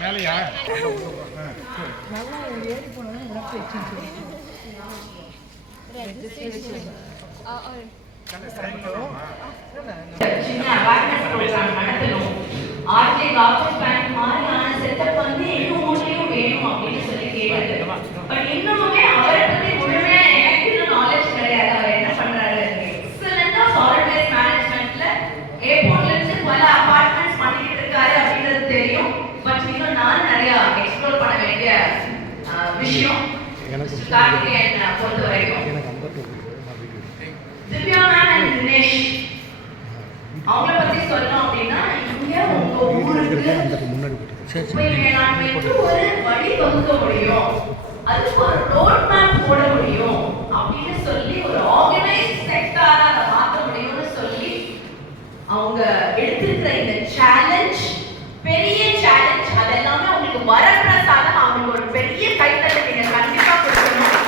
மேலையா நல்லா ஏறி போனா சின்ன அவேர்னஸ் ப்ரோக்ராம் நடத்தணும். ஆர்ஜே கார்பரேட் பேங்க் மாதிரியான செட்டப் வந்து எங்க ஊர்லயும் வேணும் அப்படின்னு சொல்லி கேட்டது. பட் இன்னுமே அவரை பத்தி முழுமையா எனக்கு இன்னும் நாலேஜ் கிடையாது. அவர் என்ன பண்றாரு, எக்ஸலண்டா சாலிட் வேஸ்ட் மேனேஜ்மெண்ட்ல ஏர்போர்ட்ல இருந்து பல அபார்ட்மெண்ட்ஸ் பண்ணிட்டு இருக்காரு அப்படின்றது தெரியும். பட் இன்னும் நான் நிறைய எக்ஸ்ப்ளோர் பண்ண வேண்டிய விஷயம் கார்த்திகேயன் பொறுத்த வரைக்கும். திவ்யா மேம் அண்ட் தினேஷ் அவங்கள பத்தி சொல்லணும் அப்படின்னா, இங்க உங்க ஊருக்கு மேலாண்மைக்கு ஒரு வழி வகுக்க முடியும், அதுக்கு ஒரு ரோட் மேப் போட முடியும் அப்படின்னு சொல்லி ஒரு ஆர்கனைஸ்ட் செக்டாரா அதை மாற்ற முடியும்னு சொல்லி அவங்க எடுத்திருக்கிற இந்த சேலஞ்ச் பெரிய சேலஞ்ச். அதெல்லாமே அவங்களுக்கு வரப்பிரசாதம். அவங்களுக்கு ஒரு பெரிய கைத்தட்டை நீங்க கண்டிப்பா கொடுக்கணும்.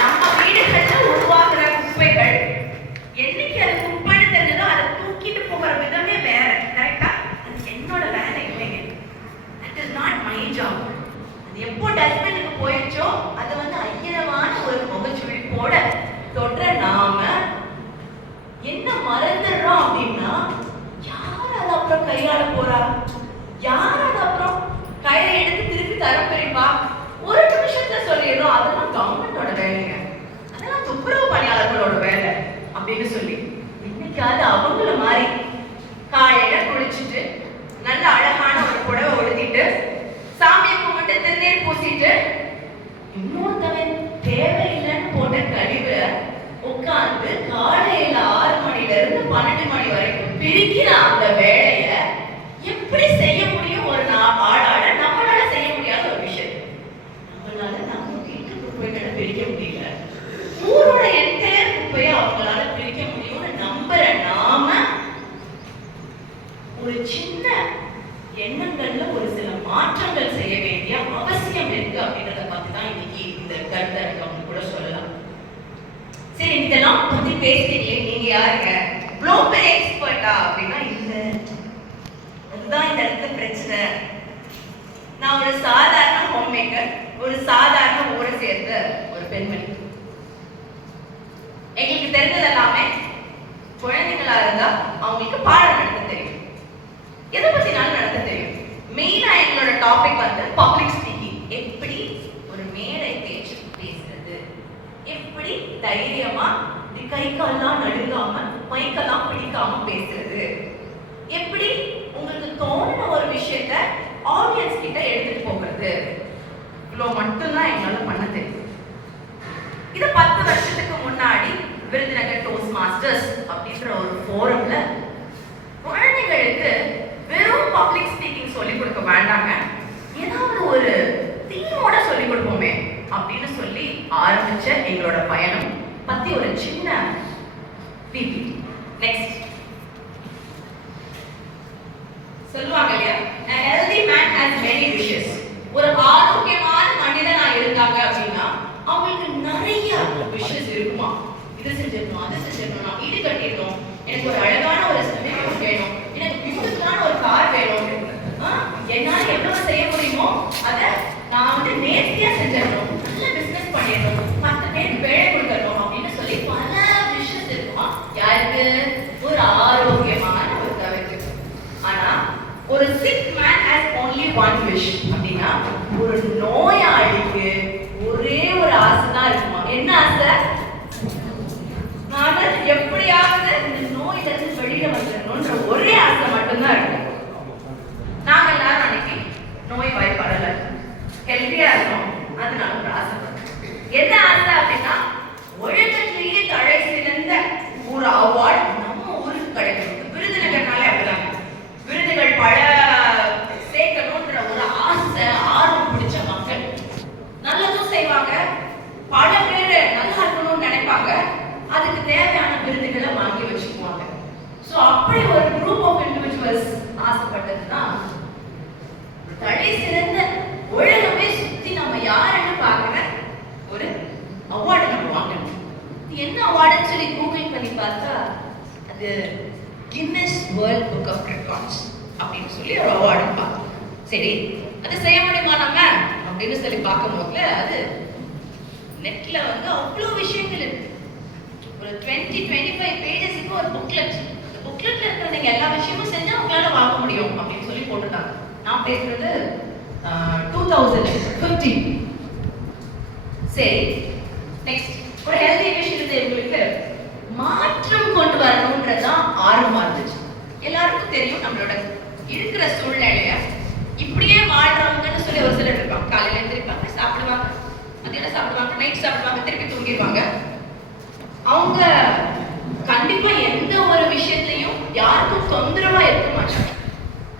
நம்ம வீடுகள்ல உருவாக்குற குப்பைகள் என்னைக்கு அது குப்பைன்னு தெரிஞ்சதோ அதை தூக்கிட்டு போகிற விதமே வேற. கரெக்டா? அது என்னோட வேலை இல்லைங்க. That is not my job. அது எப்போ டஸ்ட்பினுக்கு போயிடுச்சோ அது வந்து ஐயரமான ஒரு முகச்சுழிப்போட தொடுற நாம என்ன மறந்துடுறோம் அப்படின்னா, யார் அதை அப்புறம் கையாள போறா, யார் அதை அப்புறம் கையில எடுத்து திருப்பி தர போறீப்பா, ஒரு நிமிஷத்துல சொல்லிடுறோம். அதெல்லாம் கவர்மெண்டோட வேலைங்க, அதெல்லாம் துப்புரவு பணியாளர்களோட வேலை அப்படின்னு சொல்லி இன்னைக்காவது அவங்கள மாதிரி காலையில குளிச்சுட்டு நல்ல அழகான ஒரு புடவை உடுத்திட்டு சாமியை கும்பிட்டு திருநீர் பூசிட்டு இன்னொருத்தவன் தேவையில்லைன்னு போட்ட கழிவு உட்கார்ந்து காலையில 6 மணில இருந்து 12 மணி வரைக்கும் பிரிக்கிற அந்த வேலைய எப்படி செய்ய முடியும்? ஒரு ஆளால நம்மளால செய்ய முடியாத ஒரு விஷயம். நம்மளால நம்ம வீட்டு குப்பைகளை பிரிக்க முடியல, ஊரோட என்டையர் குப்பையை அவங்களால பிரிக்க முடியும்னு நம்புற நாம ஒரு சின்ன எண்ணங்கள்ல ஒரு சில மாற்றங்கள் செய்ய வேண்டிய அவசியம் இருக்கு அப்படின்றத பார்த்து தான் இன்னைக்கு இந்த கருத்தரங்கம் கூட சொல்லலாம். சரி, இதெல்லாம் பத்தி பேசுறீங்களே, நீங்க யாருங்க, இவ்வளோ பெரிய எக்ஸ்பர்ட்டா அப்படின்னா இல்ல. அதுதான் இந்த இடத்துல பிரச்சனை. நான் ஒரு சாதாரண ஹோம் மேக்கர், ஒரு சாதாரண ஊரை சேர்ந்த ஒரு பெண்மணி. எங்களுக்கு தெரிஞ்சது எல்லாமே குழந்தைகளா இருந்தா அவங்களுக்கு பாடம் நடத்த தெரியும், எதை பத்தினாலும் நடத்த தெரியும். மெயினா எங்களோட டாபிக் வந்து பப்ளிக் ஸ்பீக்கிங். எப்படி ஒரு மேடை பேச்சு பேசுறது, எப்படி தைரியமா கை கால்லாம் நடுங்காம மைக்கெல்லாம் பிடிக்காம பேசுறது, எப்படி உங்களுக்கு தோணுன ஒரு விஷயத்த ஆடியன்ஸ் கிட்ட எடுத்துட்டு போகிறது. இவ்வளோ மட்டும்தான் எங்களால பண்ண தெரியும். இது 10 வருஷத்துக்கு முன்னாடி விருதுநகர் டோஸ்ட் மாஸ்டர்ஸ் அப்படின்ற ஒரு ஃபோரம்ல குழந்தைகளுக்கு வெறும் பப்ளிக் ஸ்பீக்கிங் சொல்லிக் கொடுக்க வேண்டாங்க, ஏதாவது ஒரு தீமோட சொல்லிக் கொடுப்போமே அப்படின்னு சொல்லி ஆரம்பிச்ச எங்களோட பயணம் பத்தி ஒரு சின்ன பிபி. நெக்ஸ்ட் சொல்லுவாங்க இல்லையா, a healthy man has many wishes. ஒரு ஆரோக்கியமான மனிதனா இருந்தாங்க அப்படின்னா அவங்களுக்கு நிறைய விஷஸ் இருக்குமா. இது செஞ்சிடணும், அது செஞ்சிடணும், நான் வீடு கட்டிடணும், எனக்கு ஒரு அழகான ஒரு ஸ்விம்மிங் பூல் வேணும், எனக்கு பியூட்டிஃபுல்லான ஒரு கார் வேணும், என்னால எவ்வளவு செய்ய முடியுமோ அதை நான் வந்து நேர்த்தியா செஞ்சிடணும், நல்ல பிசினஸ் பண்ணிடணும், 10 பேருக்கு வேலை கொடுக்கணும் அப்படின்னு சொல்லி பல விஷஸ் இருக்குமா. யாருக்கு? ஒரு ஆரோக்கியமான ஒரு தவிர்க்கு. ஆனா ஒரு sick man has only one wish அப்படின்னா, ஒரு நோயாளிக்கு ஒரே ஒரு ஆசை தான் இருக்குமா. என்ன ஆசை? நான் எப்படியாவது இந்த நோயில இருந்து வெளியில வந்துடணும்ன்ற ஒரே ஆசை மட்டும்தான் இருக்கு. நாங்க எல்லாரும் அன்னைக்கு நோய் வாய்ப்படல, ஹெல்த்தியா இருக்கணும், அதனால ஒரு ஆசை. என்ன ஆசை அப்படின்னா, உலகத்திலேயே தலை சிறந்த ஒரு அவார்ட் நம்ம ஊருக்கு கிடைக்கணும். விருதுநகர்னாலே அப்படிதான், விருதுகள் பல சேர்க்கணும்ன்ற ஒரு ஆசை, ஆர்வம் பிடிச்ச மக்கள் நல்லதும் செய்வாங்க, பல பேர் நல்லா இருக்கணும்னு நினைப்பாங்க, அதுக்கு தேவையான விருதுகளை வாங்கி வச்சுக்குவாங்க. ஸோ அப்படி ஒரு குரூப் ஆஃப் இண்டிவிஜுவல்ஸ் ஆசைப்பட்டதுதான் தலை சிறந்த உலகமே சுத்தி நம்ம யாருன்னு பார்க்கிற ஒரு அவார்டு நம்ம வாங்கணும். என்ன அவார்டுன்னு சொல்லி கூகுள் பண்ணி பார்த்தா அது Guinness world book of records அப்படின்னு சொல்லி ஒரு அவார்டு பார்த்தோம். சரி, அது செய்ய முடியுமா நம்ம அப்படின்னு சொல்லி பார்க்கும்போது அது நெட்ல வந்து அவ்வளோ விஷயங்கள் இருக்கு. ஒரு 20-25 பேஜஸ்க்கு ஒரு புக்லெட். அந்த புக்லெட்ல இருக்கிற நீங்க எல்லா விஷயமும் செஞ்சா உங்களால வாங்க முடியும் அப்படின்னு சொல்லி போட்டுட்டாங்க. நான் பேசுறது 2015. சரி, நெக்ஸ்ட் ஒரு ஹெல்தி விஷயத்தை உங்களுக்கு மாற்றம் கொண்டு வரணும்ன்றதான் ஆர்வமா இருந்துச்சு. எல்லாருக்கும் தெரியும் நம்மளோட இருக்கிற சூழ்நிலைய இப்படியே வாழ்றவங்கன்னு சொல்லி ஒரு சிலர் இருப்பாங்க. காலையில எழுந்திருப்பாங்க, சாப்பிடுவாங்க, மதியானம் சாப்பிடுவாங்க, நைட் சாப்பிடுவாங்க, திருப்பி தூங்கிடுவாங்க. அவங்க கண்டிப்பா எந்த ஒரு விஷயத்தையும் யாருக்கும் தொந்தரவா இருக்க மாட்டாங்க.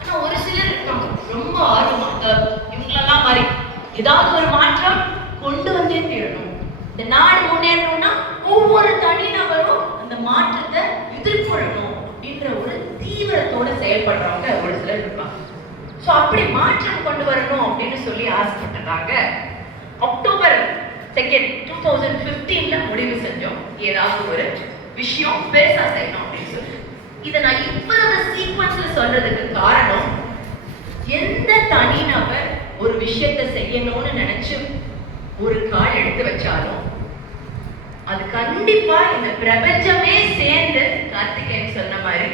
ஆனா ஒரு சிலர் இருக்காங்க ரொம்ப ஆர்வமா இவங்களெல்லாம் மாதிரி ஏதாவது ஒரு மாற்றம் கொண்டு வந்தே தீரணும், இந்த நாடு முன்னேறணும்னா ஒவ்வொரு தனிநபரும் அந்த மாற்றத்தை எதிர்கொள்ளணும் அப்படின்ற ஒரு தீவிரத்தோட செயல்படுறவங்க ஒரு சிலர் இருப்பாங்க. ஸோ அப்படி மாற்றம் கொண்டு வரணும் அப்படின்னு சொல்லி ஆசைப்பட்டதாங்க அக்டோபர் 2, 2015 முடிவு செஞ்சோம் ஏதாவது ஒரு விஷயம் பெருசா செய்யணும் அப்படின்னு சொல்லி. இதை நான் இவ்வளவு சீக்வன்ஸ்ல சொல்றதுக்கு காரணம், எந்த தனிநபர் ஒரு விஷயத்தை செய்யணும்னு நினைச்சு ஒரு கால் எடுத்து வச்சாலும் அது கண்டிப்பா இந்த பிரபஞ்சமே சேர்ந்து கார்த்திகேயன் சொன்ன மாதிரி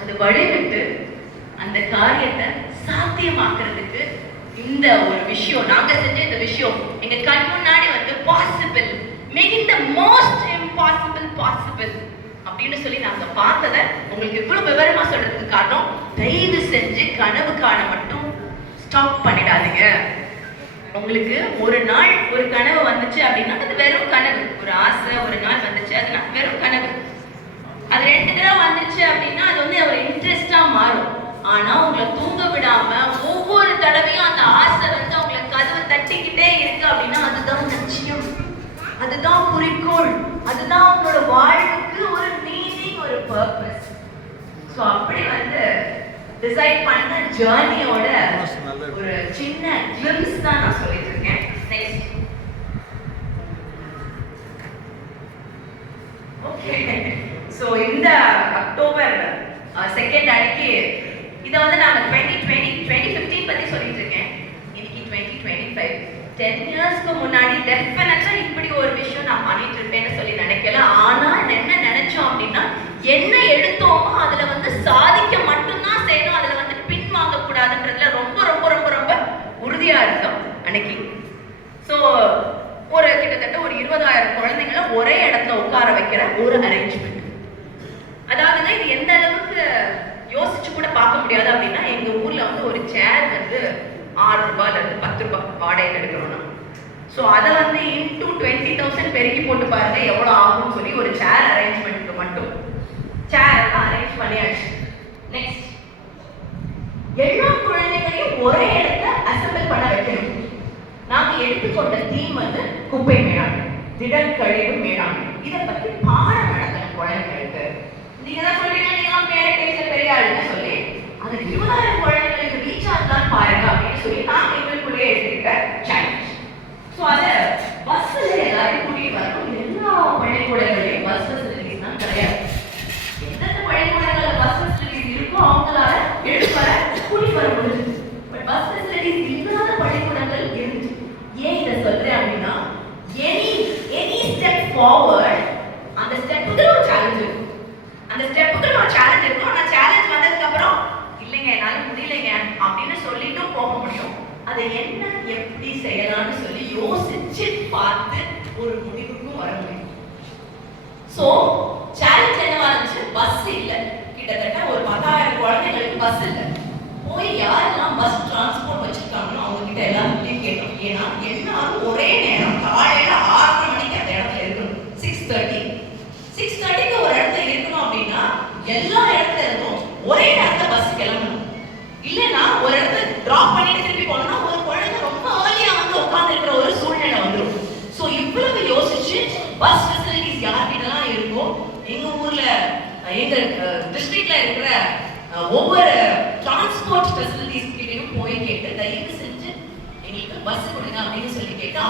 அது வழிவிட்டு அந்த காரியத்தை சாத்தியமாக்குறதுக்கு இந்த ஒரு விஷயம் நாங்க செஞ்ச இந்த விஷயம் எங்க கண் முன்னாடி வந்து possible, making the most impossible possible அப்படின்னு சொல்லி நாங்க பார்த்ததை உங்களுக்கு இவ்வளவு விவரமா சொல்றதுக்கு காரணம், தயவு செஞ்சு கனவு காண மட்டும் ஸ்டாப் பண்ணிடாதீங்க. உங்களுக்கு ஒரு நாள் ஒரு கனவு வந்துச்சு அப்படின்னா அது வெறும் கனவு. ஒரு ஆசை ஒரு நாள் வந்துச்சு அதுனா வெறும் கனவு. அது 2 தடவை வந்துச்சு அப்படின்னா அது வந்து ஒரு இன்ட்ரெஸ்டா மாறும். ஆனா உங்களை தூங்க விடாம ஒவ்வொரு தடவையும் அந்த ஆசை வந்து உங்களை கதவை தட்டிக்கிட்டே இருக்கு அப்படின்னா அதுதான் லட்சியம், அதுதான் குறிக்கோள், அதுதான் உங்களோட வாழ்வுக்கு ஒரு மீனிங், ஒரு பர்பஸ். ஸோ அப்படி வந்து டிசைட் பண்ண ஜர்னியோட ஒரு சின்ன கிளிம்ஸ் தான் நான் சொல்லிட்டு இருக்கேன். நெக்ஸ்ட் ஓகே, ஸோ இந்த அக்டோபர் 2 அன்னைக்கு இதை வந்து நாங்கள் 2015 பற்றி சொல்லிட்டு இருக்கேன். இன்னைக்கு 2025, 10 இயர்ஸ்க்கு முன்னாடி டெஃபினட்டா இப்படி ஒரு விஷயம் நான் பண்ணிட்டு இருப்பேன்னு சொல்லி நினைக்கல. ஆனா என்ன நினைச்சோம் அப்படின்னா, என்ன எடுத்தோமோ அதுல வந்து சாதிக்க மட்டும்தான் செய்யணும், அதுல வந்து பின் வாங்க கூடாதுன்றதுல ரொம்ப ரொம்ப ரொம்ப ரொம்ப உறுதியா இருந்தோம் அன்னைக்கு. ஸோ ஒரு கிட்டத்தட்ட ஒரு 20,000 குழந்தைங்களை ஒரே இடத்துல உட்கார வைக்கிற ஒரு அரேஞ்ச்மெண்ட். அதாவதுங்க இது எந்த அளவுக்கு யோசிச்சு கூட பார்க்க முடியாது அப்படின்னா, எங்க ஊர்ல வந்து ஒரு சேர் வந்து 6 ரூபாயில இருந்து 10 ரூபாய் வாடகையில் எடுக்கிறோம்னா, ஸோ அதை வந்து இன்டூ 20,000 பெருக்கி போட்டு பாருங்க எவ்வளோ ஆகும்னு சொல்லி ஒரு சேர் அரேஞ்ச்மெண்ட்டுக்கு மட்டும் சேர் எல்லாம் அரேஞ்ச் பண்ணியாச்சு. நெக்ஸ்ட், எல்லா குழந்தைகளையும் ஒரே இடத்துல அசம்பிள் பண்ண வைக்கணும். நாங்க எடுத்துக்கொண்ட தீம் வந்து குப்பை மேலாண்மை, திடக்கழிவு மேலாண்மை. இதை பத்தி பாடம் நடக்கணும் குழந்தைகளுக்கு. நீங்க தான் சொல்றீங்க நீங்க மேலே பேச பெரிய ஆளுன்னு சொல்லி அந்த 20,000 குழந்தைகளுக்கு ரீச் ஆகலாம் பாருங்க அப்படின்னு சொல்லி நாங்க எங்களுக்குள்ளே எடுத்துக்கிட்ட சேலஞ்ச். ஸோ அதை பஸ்ல எல்லாரையும் கூட்டிட்டு வரணும். எல்லா பள்ளிக்கூடங்களையும் பஸ் ஃபெசிலிட்டிஸ் தான் கிடையாது. எந்தெந்த பள்ளிக்கூடங்கள்ல பஸ் ஃபெசிலிட்டிஸ் இருக்கோ அவங்களால எடுத்து வர கூட்டிட்டு வர முடியுது. பட் பஸ் ஃபெசிலிட்டிஸ் இல்லாத பள்ளிக்கூடங்கள் இருந்துச்சு. ஏன் இதை சொல்றேன் அப்படின்னா, எனி ஸ்டெப் ஃபார்வர்ட் அந்த ஸ்டெப்புக்கு ஒரு சேலஞ்ச் இருக்கும். அந்த ஸ்டெப்புக்கு ஒரு சேலஞ்ச் இருக்கும். ஆனா சேலஞ்ச் வந்ததுக்கு அப்புறம் இல்லைங்க என்னால முடியலைங்க அப்படின்னு சொல்லிட்டும் போக முடியும். அதை என்ன எப்படி செய்யலாம்னு சொல்லி யோசிச்சு பார்த்து ஒரு முடிவுக்கும் வர முடியும். ஸோ சேலஞ்ச் என்னவா இருந்துச்சு? பஸ் இல்லை. கிட்டத்தட்ட ஒரு 10,000 குழந்தைங்களுக்கு பஸ் இல்லை. போய் யாரெல்லாம் பஸ் டிரான்ஸ்போர்ட் வச்சிருக்காங்களோ அவங்க கிட்ட எல்லாத்தையும் கேட்டோம். ஏன்னா எல்லாரும் ஒரே நேரம் காலையில 6 மணிக்கு அந்த இடத்துல இருக்கணும். 6:30க்கு ஒரு இடத்துல இருக்கணும் அப்படின்னா எல்லா இடத்துல இருந்தும் ஒரே நேரத்துல பஸ் கிளம்பணும். இல்லைன்னா ஒரு இடத்துல டிராப் பண்ணிட்டு திருப்பி போனோம்னா ஒரு குழந்தை ரொம்ப ஏர்லியா வந்து உட்கார்ந்து இருக்கிற ஒரு சூழ்நிலை வந்துடும். ஸோ இவ்வளவு யோசிச்சு பஸ் ஃபெசிலிட்டிஸ் யார்கிட்டலாம் இருக்கோ, எங்க ஊர்ல எங்க டிஸ்ட்ரிக்ட்ல இருக்கிற ஒவ்வொரு டிரான்ஸ்போர்ட் ஃபெசிலிட்டிஸ் கிட்டையும் போய் கேட்டு தயவு செஞ்சு எங்களுக்கு பஸ் கொடுங்க அப்படின்னு சொல்லி கேட்டு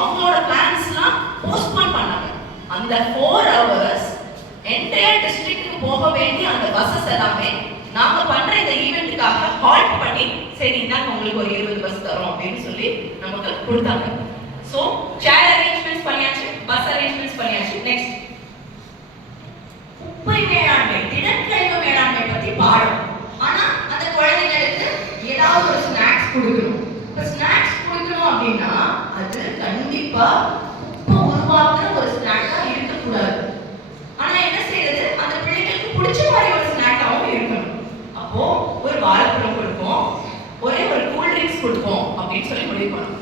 அவங்களோட பிளான்ஸ்லாம் போஸ்ட்போன் பண்ணாங்க. அந்த 4 hours என்டையர் டிஸ்ட்ரிக்ட்டுக்கு போக வேண்டிய அந்த பஸ்ஸஸ் எல்லாமே நாங்க பண்ற இந்த ஈவென்ட்டுக்காக ஹால்ட் பண்ணி சரி இந்தாங்க உங்களுக்கு ஒரு 20 பஸ் தரோம் அப்படின்னு சொல்லி நமக்கு கொடுத்தாங்க. ஸோ சேர் அரேஞ்ச்மெண்ட்ஸ் பண்ணியாச்சு, பஸ் அரேஞ்ச்மெண்ட்ஸ் பண்ணியாச்சு. நெக்ஸ்ட் குப்பை மேலாண்மை, திடக்கழிவு மேலாண்மை பத்தி பாடம். ஆனா அந்த குழந்தைங்களுக்கு ஏதாவது ஒரு ஸ்நாக்ஸ் கொடுக்கணும். இப்போ ஸ்நாக்ஸ் கொடுக்கணும் அப்படின்னா அது கண்டிப்பா குப்பை உருவாக்குற ஒரு ஸ்நாக்கா இருக்கக்கூடாது. ஆனா என்ன செய்யறது, அந்த பிள்ளைங்களுக்கு பிடிச்ச மாதிரி ஒரு ஸ்நாக்காவும் இருக்கணும். அப்போ ஒரு வாழைப்பழம் கொடுப்போம், ஒரே ஒரு கூல் ட்ரிங்க்ஸ் கொடுப்போம் அப்படின்னு சொல்லி முடிவு பண்ணோம்.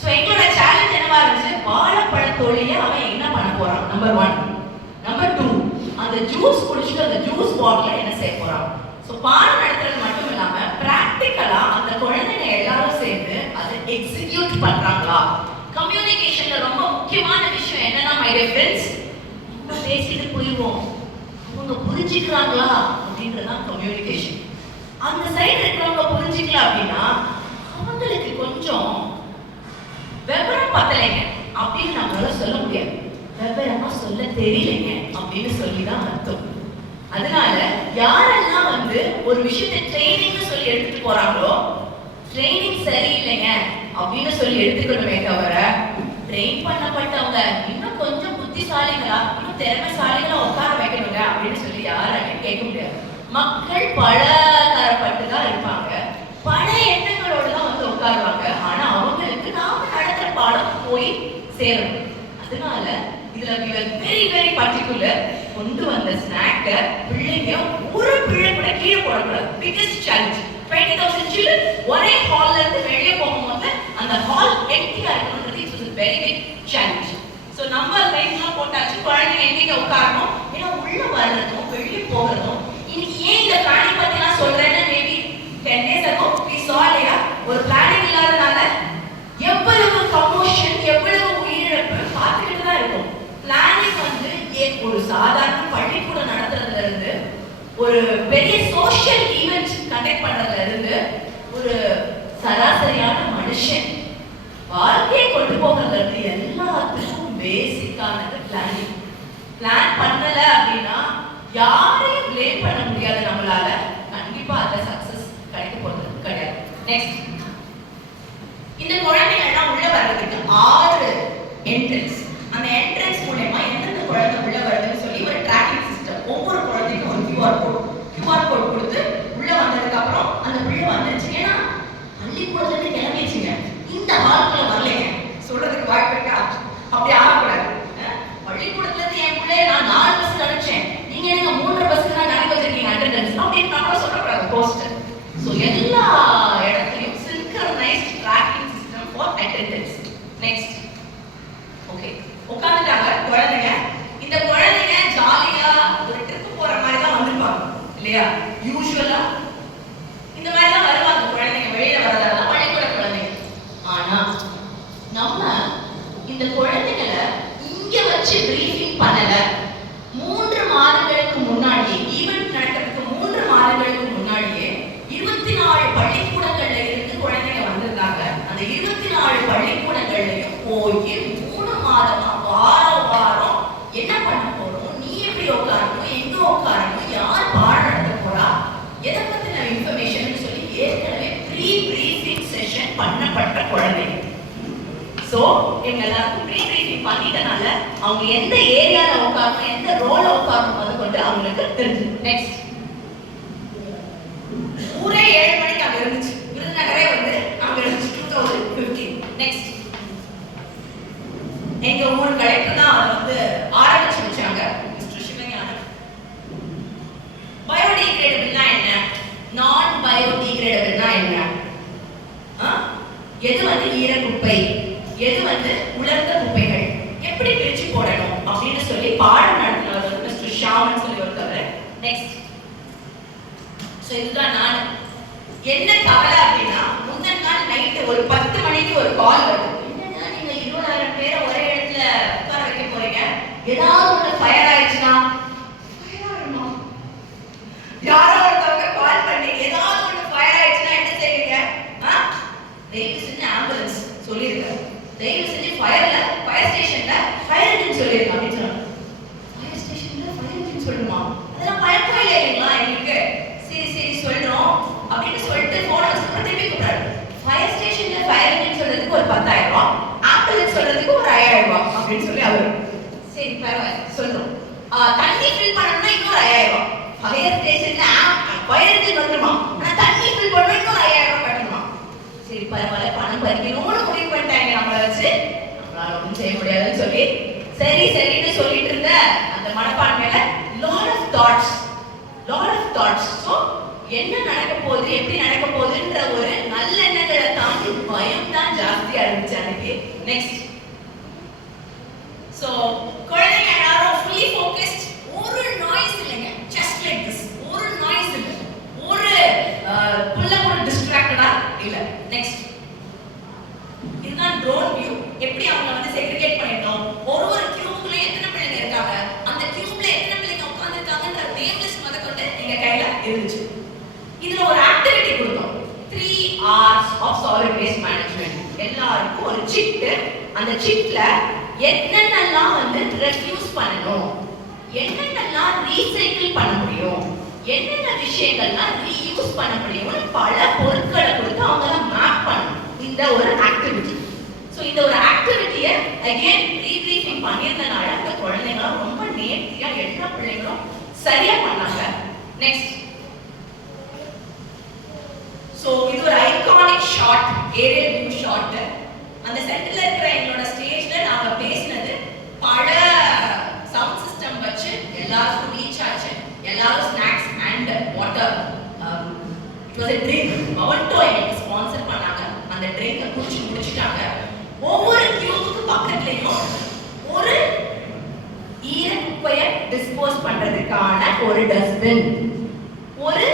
ஸோ எங்களோட சேலஞ்ச் என்னவா இருந்துச்சு, வாழைப்பழத்தோடையே அவன் என்ன பண்ண போறான், நம்பர் 1. நம்பர் 2, அந்த ஜூஸ் குடிச்சிட்டு அந்த ஜூஸ் பாட்டில் என்ன செய்ய போறான். ஸோ பாடம் நடத்துறது மட்டும் இல்லாம பிராக்டிக்கலா அந்த குழந்தைங்க எல்லாரும் சேர்ந்து அதை எக்ஸிக்யூட் பண்றாங்களா. கம்யூனிகேஷன்ல ரொம்ப முக்கியமான விஷயம் என்னன்னா மை டியர் ஃப்ரெண்ட்ஸ், பேசிட்டு போயிடுவோம், அவங்க புரிஞ்சுக்கிறாங்களா அப்படின்றதான் கம்யூனிகேஷன். அந்த சைடு இருக்கிறவங்க புரிஞ்சுக்கல அப்படின்னா அவங்களுக்கு கொஞ்சம் விவரம் பத்தலைங்க அப்படின்னு நம்மளால சொல்ல முடியாது. விவரமா சொல்ல தெரியலைங்க அப்படின்னு சொல்லிதான் அர்த்தம். அதனால யாரெல்லாம் ஒரு விஷயத்தை ட்ரைனிங்னு சொல்லி எடுத்துட்டு போறாங்களோ, ட்ரைனிங் சரியில்லைங்க அப்படின்னு சொல்லி எடுத்துக்கணுமே தவிர ட்ரெயின் பண்ணப்பட்டவங்க இன்னும் கொஞ்சம் புத்திசாலிகளா இன்னும் திறமைசாலிகளா உட்கார வைக்கணுங்க அப்படின்னு சொல்லி யாராலையும் கேட்க முடியாது. மக்கள் பல தரப்பட்டுதான் இருப்பாங்க, பல எண்ணங்களோட தான் உட்காருவாங்க. ஆனா அவங்களுக்கு நாம நடக்கிற பாடம் போய் சேரணும். அதனால இதுல வெரி வெரி பர்டிகுலர் கொண்டு வந்த ஸ்நாக்க பிள்ளைங்க ஒரு பிள்ளை கூட கீழே போடக்கூடாது. பிகெஸ்ட் சேலஞ்ச் 20,000 children ஒரே ஹால்ல இருந்து வெளியே போகும்போது அந்த ஹால் எம்டியா இருக்கணும்ன்றது it's a very big challenge. So number லைன்லாம் போட்டாச்சு, குழந்தைங்க எங்க உட்காரணும், ஏன்னா உள்ள வர்றதும் வெளியே போகிறதும். இன்னைக்கு ஏன் இந்த பிளானிங் பத்தி நான் சொல்றேன்னு maybe 10 days ago we saw இல்லையா, ஒரு பிளானிங் இல்லாதனால எவ்வளவு கமோஷன் எவ்வளவு உயிரிழப்பு பார்த்துக்கிட்டு தான் இருக்கும். பிளானிங் ஒரு சாதாரண பள்ளிக்கூடம் நடத்துறதுல இருந்து ஒரு பெரிய சோஷியல் ஈவென்ட் கண்டக்ட் பண்றதுல இருந்து ஒரு சராசரியான மனுஷன் வாழ்க்கையை கொண்டு போகிறதுல இருந்து எல்லாத்துக்கும் பேசிக்கானது பிளானிங். பிளான் பண்ணல அப்படின்னா யாரையும் பிளேம் பண்ண முடியாது நம்மளால. கண்டிப்பா அந்த சக்சஸ் கிடைக்க போறது கிடையாது. நெக்ஸ்ட், இந்த குழந்தைங்க எல்லாம் உள்ள வர்றதுக்கு 6 என்ட்ரன்ஸ். அந்த என்ட்ரன்ஸ் மூலமா எந்தெந்த குழந்தை உள்ள வருதுன்னு சொல்லி ஒரு ட்ராக்கிங் சிஸ்டம். ஒவ்வொரு குழந்தைக்கும் ஒரு QR கோட் கொடுத்து உள்ள வந்ததுக்கு அப்புறம் அந்த பிள்ளை வந்துருச்சு. ஏன்னா பள்ளிக்கூடத்துல இருந்து கிளம்பிடுச்சுங்க, இந்த ஹால்குள்ள வரலைங்க சொல்றதுக்கு வாய்ப்பு இருக்கா? அப்படி ஆகக்கூடாது. பள்ளிக்கூடத்துல இருந்து என் பிள்ளைய நான் 4 பஸ் அனுப்பிச்சேன், நீங்க எனக்கு 3 பஸ்க்கு தான் நடக்க வச்சிருக்கீங்க அட்டெண்டன்ஸ் அப்படின்னு நம்மள சொல்லக்கூடாது போஸ்டர். ஸோ எல்லா இடத்துலையும் synchronised tracking system for attendance. Next, okay உட்காந்துட்டாங்க குழந்தைங்க. இந்த குழந்தைங்க ஜாலியா ஒரு ட்ரிப் போற மாதிரி தான் வந்திருப்பாங்க இல்லையா? யூஸ்வலா இந்த மாதிரி தான் வருவாங்க குழந்தைங்க, வெளியில வரதெல்லாம் பள்ளிக்கூட குழந்தைங்க. ஆனா நம்ம இந்த குழந்தைகளை இங்க வச்சு பிரீஃபிங் பண்ணல. 3 மாதங்களுக்கு முன்னாடியே, ஈவென்ட் நடக்கிறதுக்கு 3 மாதங்களுக்கு முன்னாடியே 24 பள்ளிக்கூடங்கள்ல இருந்து குழந்தைங்க வந்திருந்தாங்க. அந்த 24 பள்ளிக்கூடங்கள்லயும் போய் 3 மாதமா வாரம் வாரம் என்ன பண்ண போறோம், நீ எப்படி உட்காரணும், எங்க உட்காரணும், யார் பாடம் நடத்த போறா, எதை பத்தின இன்ஃபர்மேஷன் சொல்லி ஏற்கனவே ப்ரீ பிரீஃபிங் செஷன் பண்ணப்பட்ட குழந்தைங்க. ஸோ எங்க எல்லாருக்கும் ப்ரீ பிரீஃபிங் பண்ணிட்டனால அவங்க எந்த ஏரியால உட்காரணும், எந்த ரோல உட்காரணும் அது கொண்டு அவங்களுக்கு தெரிஞ்சு. நெக்ஸ்ட், ஊரே 7 மணிக்கு அங்க இருந்துச்சு, விருதுநகரே அங்க இருந்துச்சு 2015. நெக்ஸ்ட், எங்க ஊர் கலெக்டர் தான் அதை ஆரம்பிச்சு வச்சாங்க, மிஸ்டர் சிவஞானம். பயோடிகிரேடபிள்னா என்ன, நான் பயோடிகிரேடபிள்னா என்ன, எது ஈரக்குப்பை, எது உலர்ந்த குப்பைகள், எப்படி பிரிச்சு போடணும் அப்படின்னு சொல்லி பாடம் நடத்தினவர் மிஸ்டர் ஷாமன் சொல்லி ஒருத்தவர். நெக்ஸ்ட், ஸோ இதுதான் நான் என்ன கவலை அப்படின்னா, முந்தின நாள் நைட்டு ஒரு 10 மணிக்கு ஒரு கால் வருது. என்னன்னா நீங்க 20,000 பேரை ஒரே இடத்துல உட்கார வைக்க போறீங்க, ஏதாவது ஒன்று ஃபயர் ஆயிடுச்சுன்னா, ஃபயர் யாரோ ஒருத்தவங்க கால் பண்ணி ஏதாவது ஒன்று ஃபயர் ஆயிடுச்சுன்னா என்ன செய்வீங்க? தயவு செஞ்சு ஆம்புலன்ஸ் சொல்லிருங்க, தயவு செஞ்சு ஃபயர் ஸ்டேஷன்ல ஃபயர் இன்ஜின் சொல்லிருங்க அப்படின்னு சொன்னாங்க. ஃபயர் ஸ்டேஷன்ல ஃபயர் இன்ஜின் சொல்லுமா? அதெல்லாம் பழக்கமே இல்லைங்களா எங்களுக்கு? சரி சரி சொல்றோம் அப்படின்னு சொல்லிட்டு போன வச்சு திருப்பி கூப்பிடாரு. ஃபயர் ஸ்டேஷன்ல ஃபயர் இன்ஜின் சொல்றதுக்கு ஒரு 10,000 ரூபாய், ஆம்புலன்ஸ் சொல்றதுக்கு ஒரு 5,000 ரூபாய் அப்படின்னு சொல்லி அவரு சரி பரவாயில்ல சொல்றோம். தண்ணி ஃபில் பண்ணணும்னா இன்னொரு 5,000 ரூபாய். ஃபயர் ஸ்டேஷன்ல ஃபயர் இன்ஜின் வந்துருமா, ஆனா தண்ணி ஃபில் பண்ணணும் இன்னொரு 5,000 ரூபாய் கட்டணுமா? சரி பரவாயில்ல பணம் பறிக்கணும்னு முடிவு பண்ணிட்டாங்க. நம்மளை வச்சு நம்மளால ஒன்றும் செய்ய முடியாதுன்னு சொல்லி சரி சரின்னு சொல்லிட்டு இருந்த அந்த மனப்பான்மையில லாட் ஆஃப் தாட்ஸ். ஸோ என்ன நடக்க போகுது, எப்படி நடக்க போகுதுன்ற ஒரு நல்ல எண்ணங்களை தாண்டி பயம் தான் ஜாஸ்தியா இருந்துச்சு அன்னைக்கு. நெக்ஸ்ட் ஸோ குழந்தைங்க எல்லாரும் ஃபுல்லி ஃபோக்கஸ்ட், ஒரு நாய்ஸ் இல்லைங்க, ஜஸ்ட் லைக் திஸ், ஒரு நாய்ஸ் இல்லை, ஒரு புள்ள கூட டிஸ்ட்ராக்டடா இல்லை. நெக்ஸ்ட் இதுதான் ட்ரோன் வியூ. எப்படி அவங்க வந்து செக்ரிகேட் பண்ணிட்டோம், ஒரு கியூப்ல எத்தனை பிள்ளைங்க இருக்காங்க, அந்த கியூப்ல எத்தனை பிள்ளைங்க உட்கார்ந்துருக்காங்கன்ற நேம் லிஸ்ட் முதற்கொண்டு எங்க கையில இருந்துச்சு. இதுல ஒரு ஆக்டிவிட்டி கொடுத்தோம், 3 hours of solid waste management. எல்லாருக்கும் ஒரு சிட், அந்த சிட்ல என்னென்னலாம் வந்து ரெஃப்யூஸ் பண்ணணும், என்னென்னலாம் ரீசைக்கிள் பண்ண முடியும், என்னென்ன விஷயங்கள்லாம் ரீயூஸ் பண்ண முடியும்னு பல பொருட்களை கொடுத்து அவங்க மேப் பண்ணணும். இந்த ஒரு ஆக்டிவிட்டி. ஸோ இந்த ஒரு ஆக்டிவிட்டியை அகைன் ரீப்ரீஃபிங் பண்ணியிருந்தனால அந்த குழந்தைங்களும் ரொம்ப நேர்த்தியா எல்லா பிள்ளைங்களும் சரியா பண்ணாங்க. நெக்ஸ்ட் ஸோ இது ஒரு iconic shot, aerial view shot. அந்த சென்டர்ல இருக்கிற எங்களோட ஸ்டேஜ்ல நாங்க பேசினது பல சவுண்ட் சிஸ்டம் வச்சு எல்லாருக்கும் ரீச் ஆச்சு. எல்லாரும் snacks and water, it was a drink, மவன்டோ எங்களுக்கு ஸ்பான்சர் பண்ணாங்க. அந்த ட்ரிங்கை குடிச்சு முடிச்சிட்டாங்க. ஒவ்வொரு கியூபுக்கு பக்கத்துலயும் ஒரு ஈர குப்பையை டிஸ்போஸ் பண்றதுக்கான ஒரு டஸ்ட்பின், ஒரு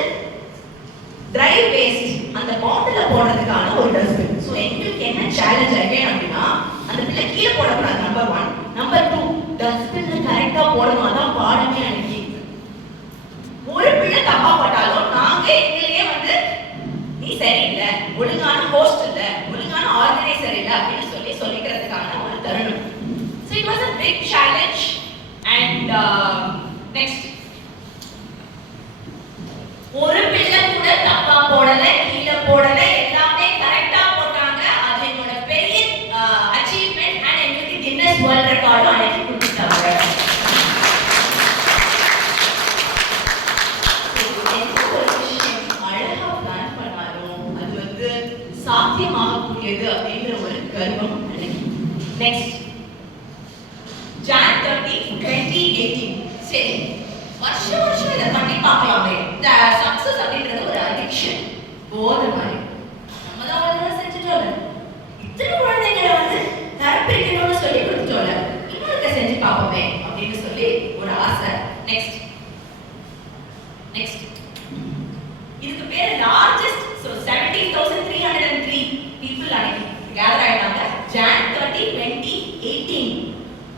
ட்ரை வேஸ்ட் அந்த பாட்டில போடுறதுக்கான ஒரு டஸ்ட்பின். ஸோ எங்களுக்கு என்ன சேலஞ்ச் ஆகிட்டேன் அப்படின்னா, அந்த பிள்ளை கீழே போடக்கூடாது, நம்பர் 1. நம்பர் 2, டஸ்ட்பின்ல கரெக்டா போடணும். அதான் பாடமே அன்னைக்கு. ஒரு பிள்ளை தப்பா போட்டாலும் நாங்க எங்களையே வந்து நீ சரியில்லை, ஒழுங்கான ஹோஸ்ட் இல்லை, ஒழுங்கான ஆர்கனைசர் இல்லை அப்படின்னு சொல்லிக்கிறதுக்கான ஒரு தருணம். So it was a big challenge. And next ஒரு பிள்ளை கூட தப்பா போடல, கீழே போடல, எல்லாமே கரெக்டா போட்டாங்க. அது என்னோட பெரிய அச்சீவ்மெண்ட். அண்ட் எங்களுக்கு கின்னஸ் வேர்ல்ட் ரெக்கார்டும் அன்னைக்கு கொடுத்துட்டாங்க. அழகா பிளான் பண்ணாலும் அது வந்து சாத்தியமாகக்கூடியது அப்படின்ற ஒரு கர்வம் அன்னைக்கு. Next Jan 30, 2018. சரி வருஷம் இதை பண்ணி பார்க்கலாமே. இந்த சக்சஸ் அப்படின்றது ஒரு அடிக்ஷன், போதை மாதிரி. நம்ம தான் ஒரு தடவை செஞ்சுட்டோம்ல, இத்தனை குழந்தைங்களை வந்து தரப்பிரிக்கணும்னு சொல்லி கொடுத்துட்டோம்ல, இன்னொருக்க செஞ்சு பார்ப்போமே அப்படின்னு சொல்லி ஒரு ஆசை. நெக்ஸ்ட் இதுக்கு பேர் லார்ஜஸ்ட். ஸோ 17,303 பீப்புள் அன்னைக்கு கேதர் ஆயிட்டாங்க. Jan 30, 2018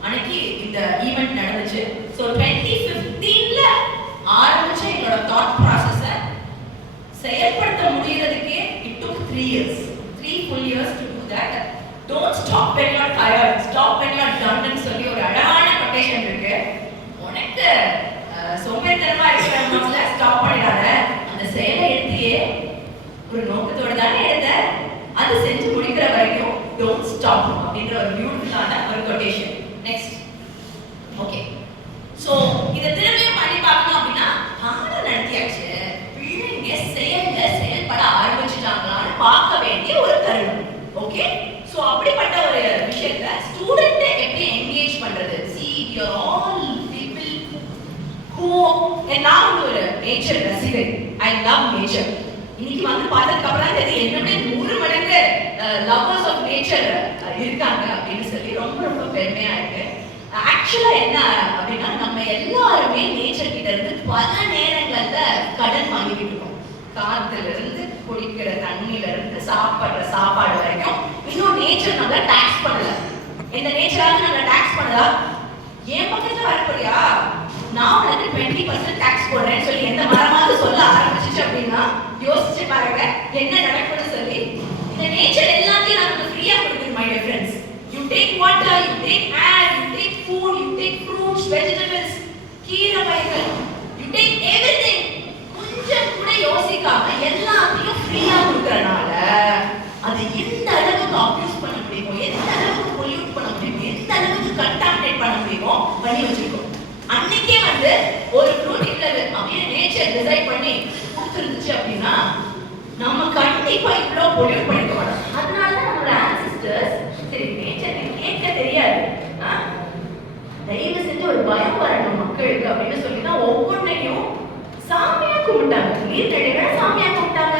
அன்னைக்கு இந்த ஈவெண்ட் நடந்துச்சு. ஸோ 2015ல ஆரம்பிச்ச எங்களோட தாட் ப்ராசஸை செயல்படுத்த முடியறதுக்கே it took 3 years, 3 full years to do that. Don't stop when you are tired, stop when you are done ன்னு சொல்லி ஒரு அழகான கொட்டேஷன் இருக்கு. உனக்கு சோம்பேறித்தனமா இருக்கிற மனசுல ஸ்டாப் பண்ணிடாத, அந்த செயலை எடுத்தியே ஒரு நோக்கத்தோட தானே எடுத்த, அது செஞ்சு முடிக்கிற வரைக்கும் don't stop அப்படின்ற ஒரு பியூட்டிஃபுல்லான ஒரு கொட்டேஷன். Next okay. ஸோ இதை திரும்பியும் பண்ணி பார்க்கணும் அப்படின்னா பாடம் நடத்தியாச்சு, பிள்ளைங்க செயல்பட ஆரம்பிச்சுட்டாங்களான்னு பார்க்க வேண்டிய ஒரு தருணம். ஓகே. ஸோ அப்படிப்பட்ட ஒரு விஷயத்தை ஸ்டூடெண்ட்டை எப்படி என்கேஜ் பண்றது? See, we are all people who, நான் ஒரு நேச்சர் ரசிகை, I love nature. இன்னைக்கு வந்து பார்த்ததுக்கு அப்புறம் தெரியுது என்னோட 100 மடங்கு லவ்வர்ஸ் ஆஃப் நேச்சர் இருக்காங்க அப்படின்னு சொல்லி ரொம்ப ரொம்ப பெருமையா இருக்கு. ஆக்சுவலா என்ன அப்படின்னா, நம்ம எல்லாருமே நேச்சர் கிட்ட இருந்து பல நேரங்கள்ல கடன் வாங்கிட்டு இருக்கோம். காத்துல இருந்து, குடிக்கிற தண்ணியில இருந்து, சாப்பிடுற சாப்பாடு வரைக்கும். இன்னும் நேச்சர் நம்மள டாக்ஸ் பண்ணல. இந்த நேச்சராக நம்மள டாக்ஸ் பண்ணதா? என் பக்கத்துல வரப்படியா நான் உனக்கு 20% டாக்ஸ் போடுறேன்னு சொல்லி எந்த மரமாவது சொல்ல வந்து ஒரு ஃப்ரூட் இருக்கிறது அப்படின்னு நேச்சர் டிசைட் பண்ணி கொடுத்துருந்துச்சு அப்படின்னா நம்ம கண்டிப்பா இவ்வளோ பொல்யூட் பண்ணிக்க மாட்டோம். அதனாலதான் நம்மளோட ஆன்சிஸ்டர்ஸ் சரி நேச்சர் கேட்க தெரியாது, தயவு செஞ்சு ஒரு பயம் வரணும் மக்களுக்கு அப்படின்னு சொல்லிதான் ஒவ்வொன்றையும் சாமியா கும்பிட்டாங்க. நீர்நிலைகளை சாமியா கும்பிட்டாங்க,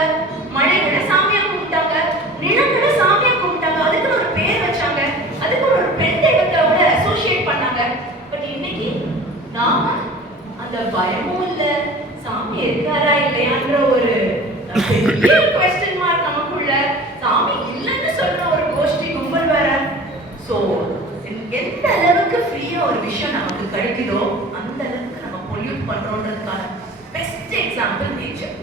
மழைகளை சாமியா கும்பிட்டாங்க, நிலங்களை சாமியா கும்பிட்டாங்க. அதுக்கு ஒரு பேர் வச்சாங்க, அதுக்கு ஒரு பெண் தெய்வத்தோட அசோசியேட் பண்ணாங்க. பட் இன்னைக்கு நாம அந்த பயமும் இல்ல, சாமி இருக்காரா இல்லையான்ற ஒரு பெரிய क्वेश्चन மார்க் நமக்குள்ள, சாமி இல்லைன்னு சொல்ற ஒரு கோஷ்டி கும்பல் வேற. சோ எந்த அளவுக்கு ஃப்ரீயா ஒரு விஷயம் நமக்கு கிடைக்குதோ அந்த அளவுக்கு நம்ம பொல்யூட் பண்றோம்ன்றதுக்கான பெஸ்ட் எக்ஸாம்பிள் நேச்சர்.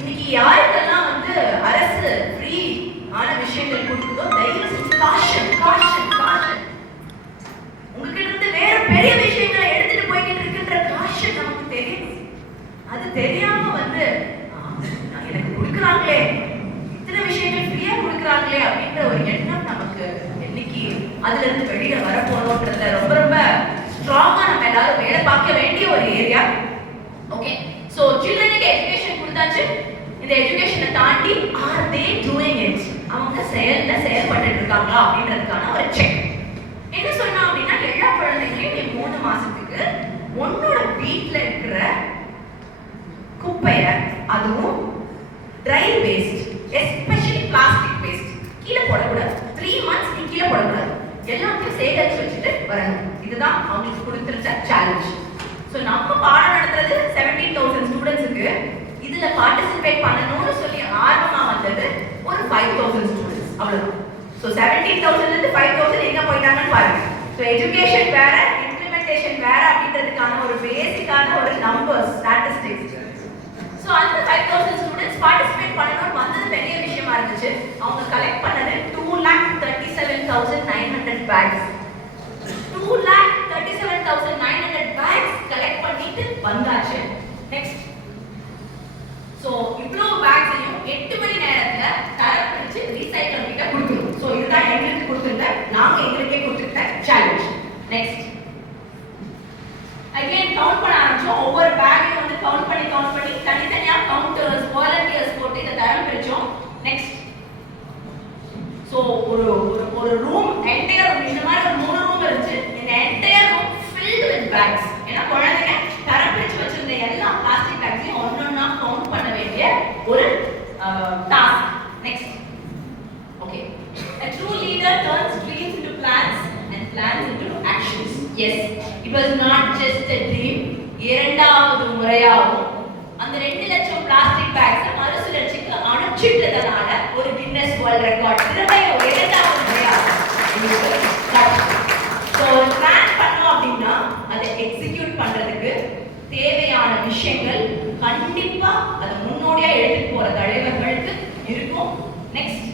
இன்னைக்கு யாருக்கெல்லாம் வந்து அரசு ஃப்ரீ ஆன விஷயங்கள் கொடுக்குதோ தயவு செஞ்சு காஷன் காஷன் காஷன். உங்ககிட்ட இருந்து வேற பெரிய விஷயங்களை எடுத்துட்டு போய்கிட்டு இருக்குன்ற காஷன் நமக்கு தெரியும். அது தெரியாம வந்து எனக்கு கொடுக்குறாங்களே, இத்தனை விஷயங்கள் ஃப்ரீயா கொடுக்குறாங்களே அப்படின்ற ஒரு எண்ணம் நமக்கு என்னைக்கு அதுல இருந்து வெளியில வர போறோம்ன்றத ரொம்ப ரொம்ப ஸ்ட்ராங்கா நம்ம எல்லாரும் வேலை பார்க்க வேண்டிய ஒரு ஏரியா. ஓகே, சோ சில்ட்ரனுக்கு எஜுகேஷன் கொடுத்தாச்சு. இந்த எஜுகேஷனை தாண்டி ஆர் தே டூயிங் இட், அவங்க செயல்பட்டு இருக்காங்களா அப்படின்றதுக்கான ஒரு செக். என்ன சொன்னா அப்படின்னா எல்லா குழந்தைகளையும் நீ 3 மாசத்துக்கு உன்னோட வீட்டுல இருக்கிற குப்பைய, அதுவும் try waste especially plastic waste கீழே போடக்கூடாது. 3 months நீ கீழே போடக்கூடாது, எல்லாத்தையும் சேகரிச்சு வச்சுட்டு வரணும். இதுதான் அவங்களுக்கு கொடுத்துருச்ச சேலஞ்ச். ஸோ நம்ம பாடம் நடத்துறது 17,000 ஸ்டூடெண்ட்ஸுக்கு. இதுல பார்ட்டிசிபேட் பண்ணணும்னு சொல்லி ஆர்வமா வந்தது ஒரு 5,000 ஸ்டூடெண்ட்ஸ், அவ்வளவுதான். ஸோ 17,000 இருந்து 5,000 எங்க போயிட்டாங்கன்னு பாருங்க. ஸோ எஜுகேஷன் வேற, இம்ப்ளிமெண்டேஷன் வேற அப்படின்றதுக்கான ஒரு பேசிக்கான ஒரு நம்பர்ஸ் ஸ்டாட்டிஸ்டிக்ஸ். ஸோ அந்த 5,000 ஸ்டூடெண்ட்ஸ் பார்ட்டிசிபேட் பண்ணணும்னு வந்தது பெரிய விஷயமா இருந்துச்சு. அவங்க கலெக்ட் பண்ணது 2,37,900 பேக்ஸ். 2,37,900 பேக்ஸ் கலெக்ட் பண்ணிட்டு வந்தாச்சு. நெக்ஸ்ட், ஸோ இவ்வளோ பேக்ஸையும் 8 மணி நேரத்துல தரம் பிரிச்சு ரீசைக்கிள் கிட்ட கொடுக்கணும். ஸோ இதுதான் எங்களுக்கு கொடுத்துருந்த, நாங்க எங்களுக்கே கொடுத்துருந்த சேலஞ்ச். நெக்ஸ்ட், அகைன் கவுண்ட் பண்ண ஆரம்பிச்சோம். ஒவ்வொரு பேக்கையும் வந்து கவுண்ட் பண்ணி தனித்தனியா கவுண்டர்ஸ் வாலண்டியர்ஸ் போட்டு இதை தரம் பிரிச்சோம். நெக்ஸ்ட், ஸோ ஒரு ரூம் என்டையர் ரூம், இந்த மாதிரி ஒரு 3 ரூம் இருந்துச்சு. இந்த entire room filled with bags. ஏன்னா குழந்தைங்க தரம் பிரிச்சு வச்சிருந்த எல்லா பிளாஸ்டிக் பேக்ஸையும் ஒன்னொன்னா கவுண்ட் பண்ண வேண்டிய ஒரு task. Next, okay, a true leader turns dreams into plans and plans into actions. Yes, it was not just a dream. இரண்டாவது முறையாகும் அந்த 2 லட்சம் பிளாஸ்டிக் பேக்ஸ் மறுசுழற்சிக்கு அனுப்பிச்சிட்டதனால ஒரு கின்னஸ் வேர்ல்ட் ரெக்கார்ட் இரண்டாவது முறையாகும். ஸோ பிளான் பண்ணோம் அப்படின்னா அதை எக்ஸிக்யூட் பண்றதுக்கு தேவையான விஷயங்கள் கண்டிப்பா அதை முன்னோடியா எடுத்துட்டு போற தலைவர்களுக்கு இருக்கும். Next,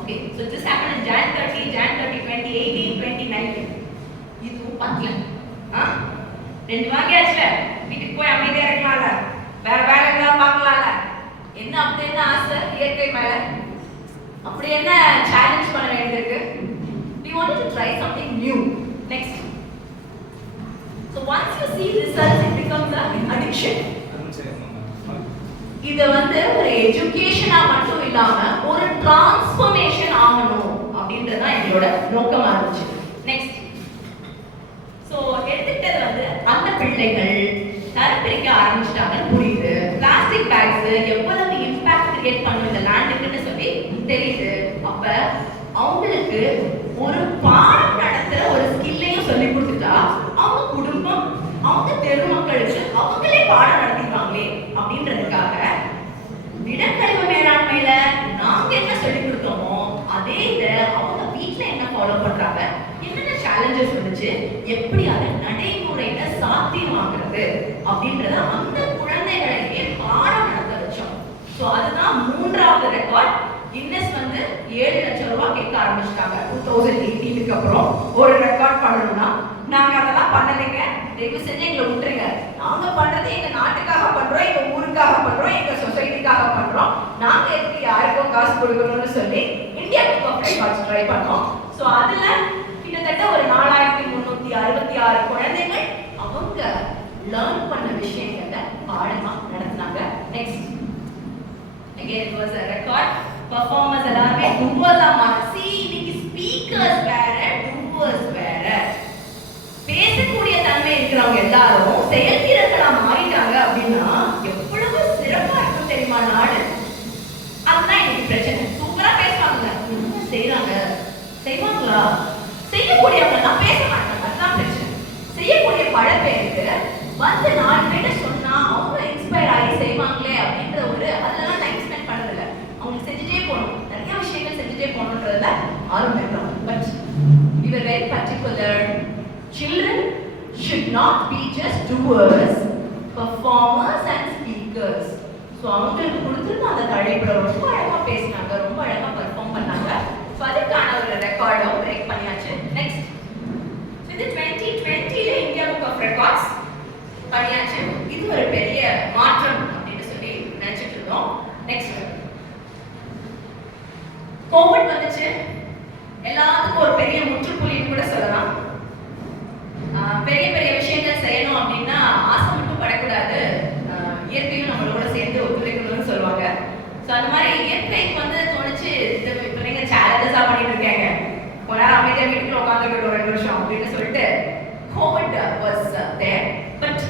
okay, so this happen in Jan 30, 2018, 2019. இதுவும் பத்தல. 2 வாங்கியாச்சுல, வீட்டுக்கு போய் அமைதியா இருக்கலாம்ல, வேற வேலை எல்லாம் பார்க்கலாம்ல. என்ன அப்படி என்ன ஆசை இயற்கை மேல, அப்படி என்ன சேலஞ்ச் பண்ண வேண்டியிருக்கு? We wanted to try something new. Next, so once you see results, it becomes an addiction. இது வந்து ஒரு எஜுகேஷனா மட்டும் இல்லாம ஒரு டிரான்ஸ்ஃபர்மேஷன் ஆகணும் அப்படின்றதுதான் எங்களோட நோக்கமா இருந்துச்சு. நெக்ஸ்ட், சோ எடுத்துக்கிட்டது வந்து அந்த பிள்ளைகள் தரம் பிரிக்க ஆரம்பிச்சிட்டாங்கன்னு புரியுது. பிளாஸ்டிக் பேக்ஸ் எவ்வளவு இம்பாக்ட் கிரியேட் பண்ணும் இந்த லேண்டுக்குன்னு சொல்லி தெரியுது. அப்ப அவங்களுக்கு ஒரு பாடம் நடத்துற ஒரு ஸ்கில்லையும் சொல்லி கொடுத்துட்டா அவங்க குடும்பம், அவங்க தெரு மக்களுக்கு அவங்களே பாடம் நடத்திப்பாங்களே அப்படின்றதுக்காக திடக்கழிவு மேலாண்மையில நாங்க என்ன சொல்லி கொடுத்தோமோ அதே இதை அவங்க வீட்டுல என்ன ஃபாலோ பண்றாங்க, என்னென்ன சேலஞ்சஸ் வந்துச்சு, எப்படி அதை நடைமுறையில சாத்தியமாக்குறது அப்படின்றத அந்த குழந்தைகளையே பாடம் நடத்த வச்சோம். ஸோ அதுதான் 3வது ரெக்கார்ட். கின்னஸ் வந்து 7 லட்சம் ரூபாய் கேட்க ஆரம்பிச்சிட்டாங்க 2018க்கு அப்புறம். ஒரு ரெக்கார்ட் பண்ணணும்னா நாங்க அதெல்லாம் பண்ணலைங்க, தயவு செஞ்சு எங்களை விட்டுருங்க. நாங்க பண்றது எங்க நாட்டுக்காக பண்றோம், எங்க ஊருக்காக பண்றோம், எங்க சொசைட்டிக்காக பண்றோம். நாங்க எதுக்கு யாருக்கும் காசு கொடுக்கணும்னு சொல்லி India book of records try பண்ணோம். ஸோ அதுல கிட்டத்தட்ட ஒரு 4,366 குழந்தைகள் லேர்ன் பண்ண விஷயங்களை பாடமா நடத்துனாங்க. Next again it was a record. Performers எல்லாருமே doers ஆ மாறி இன்னைக்கு ஸ்பீக்கர்ஸ் வேற doers வேற. பேசக்கூடிய தன்மை இருக்கிறவங்க எல்லாரும் செயல் வீரர்களா மாறிட்டாங்க அப்படின்னா எவ்வளவு சிறப்பா இருக்கும் தெரியுமா நாடு. அதுதான் இன்னைக்கு பிரச்சனை. சூப்பரா பேசுவாங்க, என்ன செய்யறாங்க, செய்வாங்களா, செய்யக்கூடியவங்க எல்லாம் பேச மாட்டாங்க. அதுதான் பிரச்சனை. செய்யக்கூடிய பல பேருக்கு வந்து 4 பேர் சொன்னா அவங்க இன்ஸ்பயர் ஆகி செய்வாங்களே அப்படின்ற ஒரு அதெல்லாம் டைம் ஸ்பெண்ட் பண்றதில்ல. அவங்க செஞ்சுட்டே போகணும், நிறைய விஷயங்கள் செஞ்சுட்டே போகணுன்றதுல ஆர்வம் இருக்கலாம். But we were very particular. Children should not be just doers, performers and speakers. So அவங்களுக்கு கொடுத்துருந்த அந்த தலைப்புல ரொம்ப அழகா பேசினாங்க, ரொம்ப அழகா பெர்ஃபார்ம் பண்ணாங்க. ஸோ அதுக்கான ஒரு ரெக்கார்டும் பிரேக் பண்ணியாச்சு. நெக்ஸ்ட் இது 2020ல இந்தியா புக் ஆஃப் ரெக்கார்ட்ஸ் பண்ணியாச்சு. இது ஒரு பெரிய மாற்றம் அப்படின்னு சொல்லி நினைச்சிட்டு இருந்தோம். நெக்ஸ்ட் கோவிட் வந்துச்சு, எல்லாத்துக்கும் ஒரு பெரிய முற்றுப்புள்ளின்னு கூட சொல்லலாம். பெரிய பெரிய விஷயங்கள் செய்யணும் அப்படின்னா ஆசை மட்டும் படக்கூடாது, இயற்கையும் நம்மளோட சேர்ந்து ஒத்துழைக்கணும்னு சொல்லுவாங்க. ஸோ அந்த மாதிரி இயற்கைக்கு வந்து தோணுச்சு, இப்போ நீங்கள் சேலஞ்சஸாக பண்ணிட்டு இருக்காங்க, கொஞ்ச நேரம் அமைதியாக வீட்டுக்குள்ள உட்காந்துக்கிட்டு 2 வருஷம் அப்படின்னு சொல்லிட்டு கோவிட் வாஸ் தேர். பட்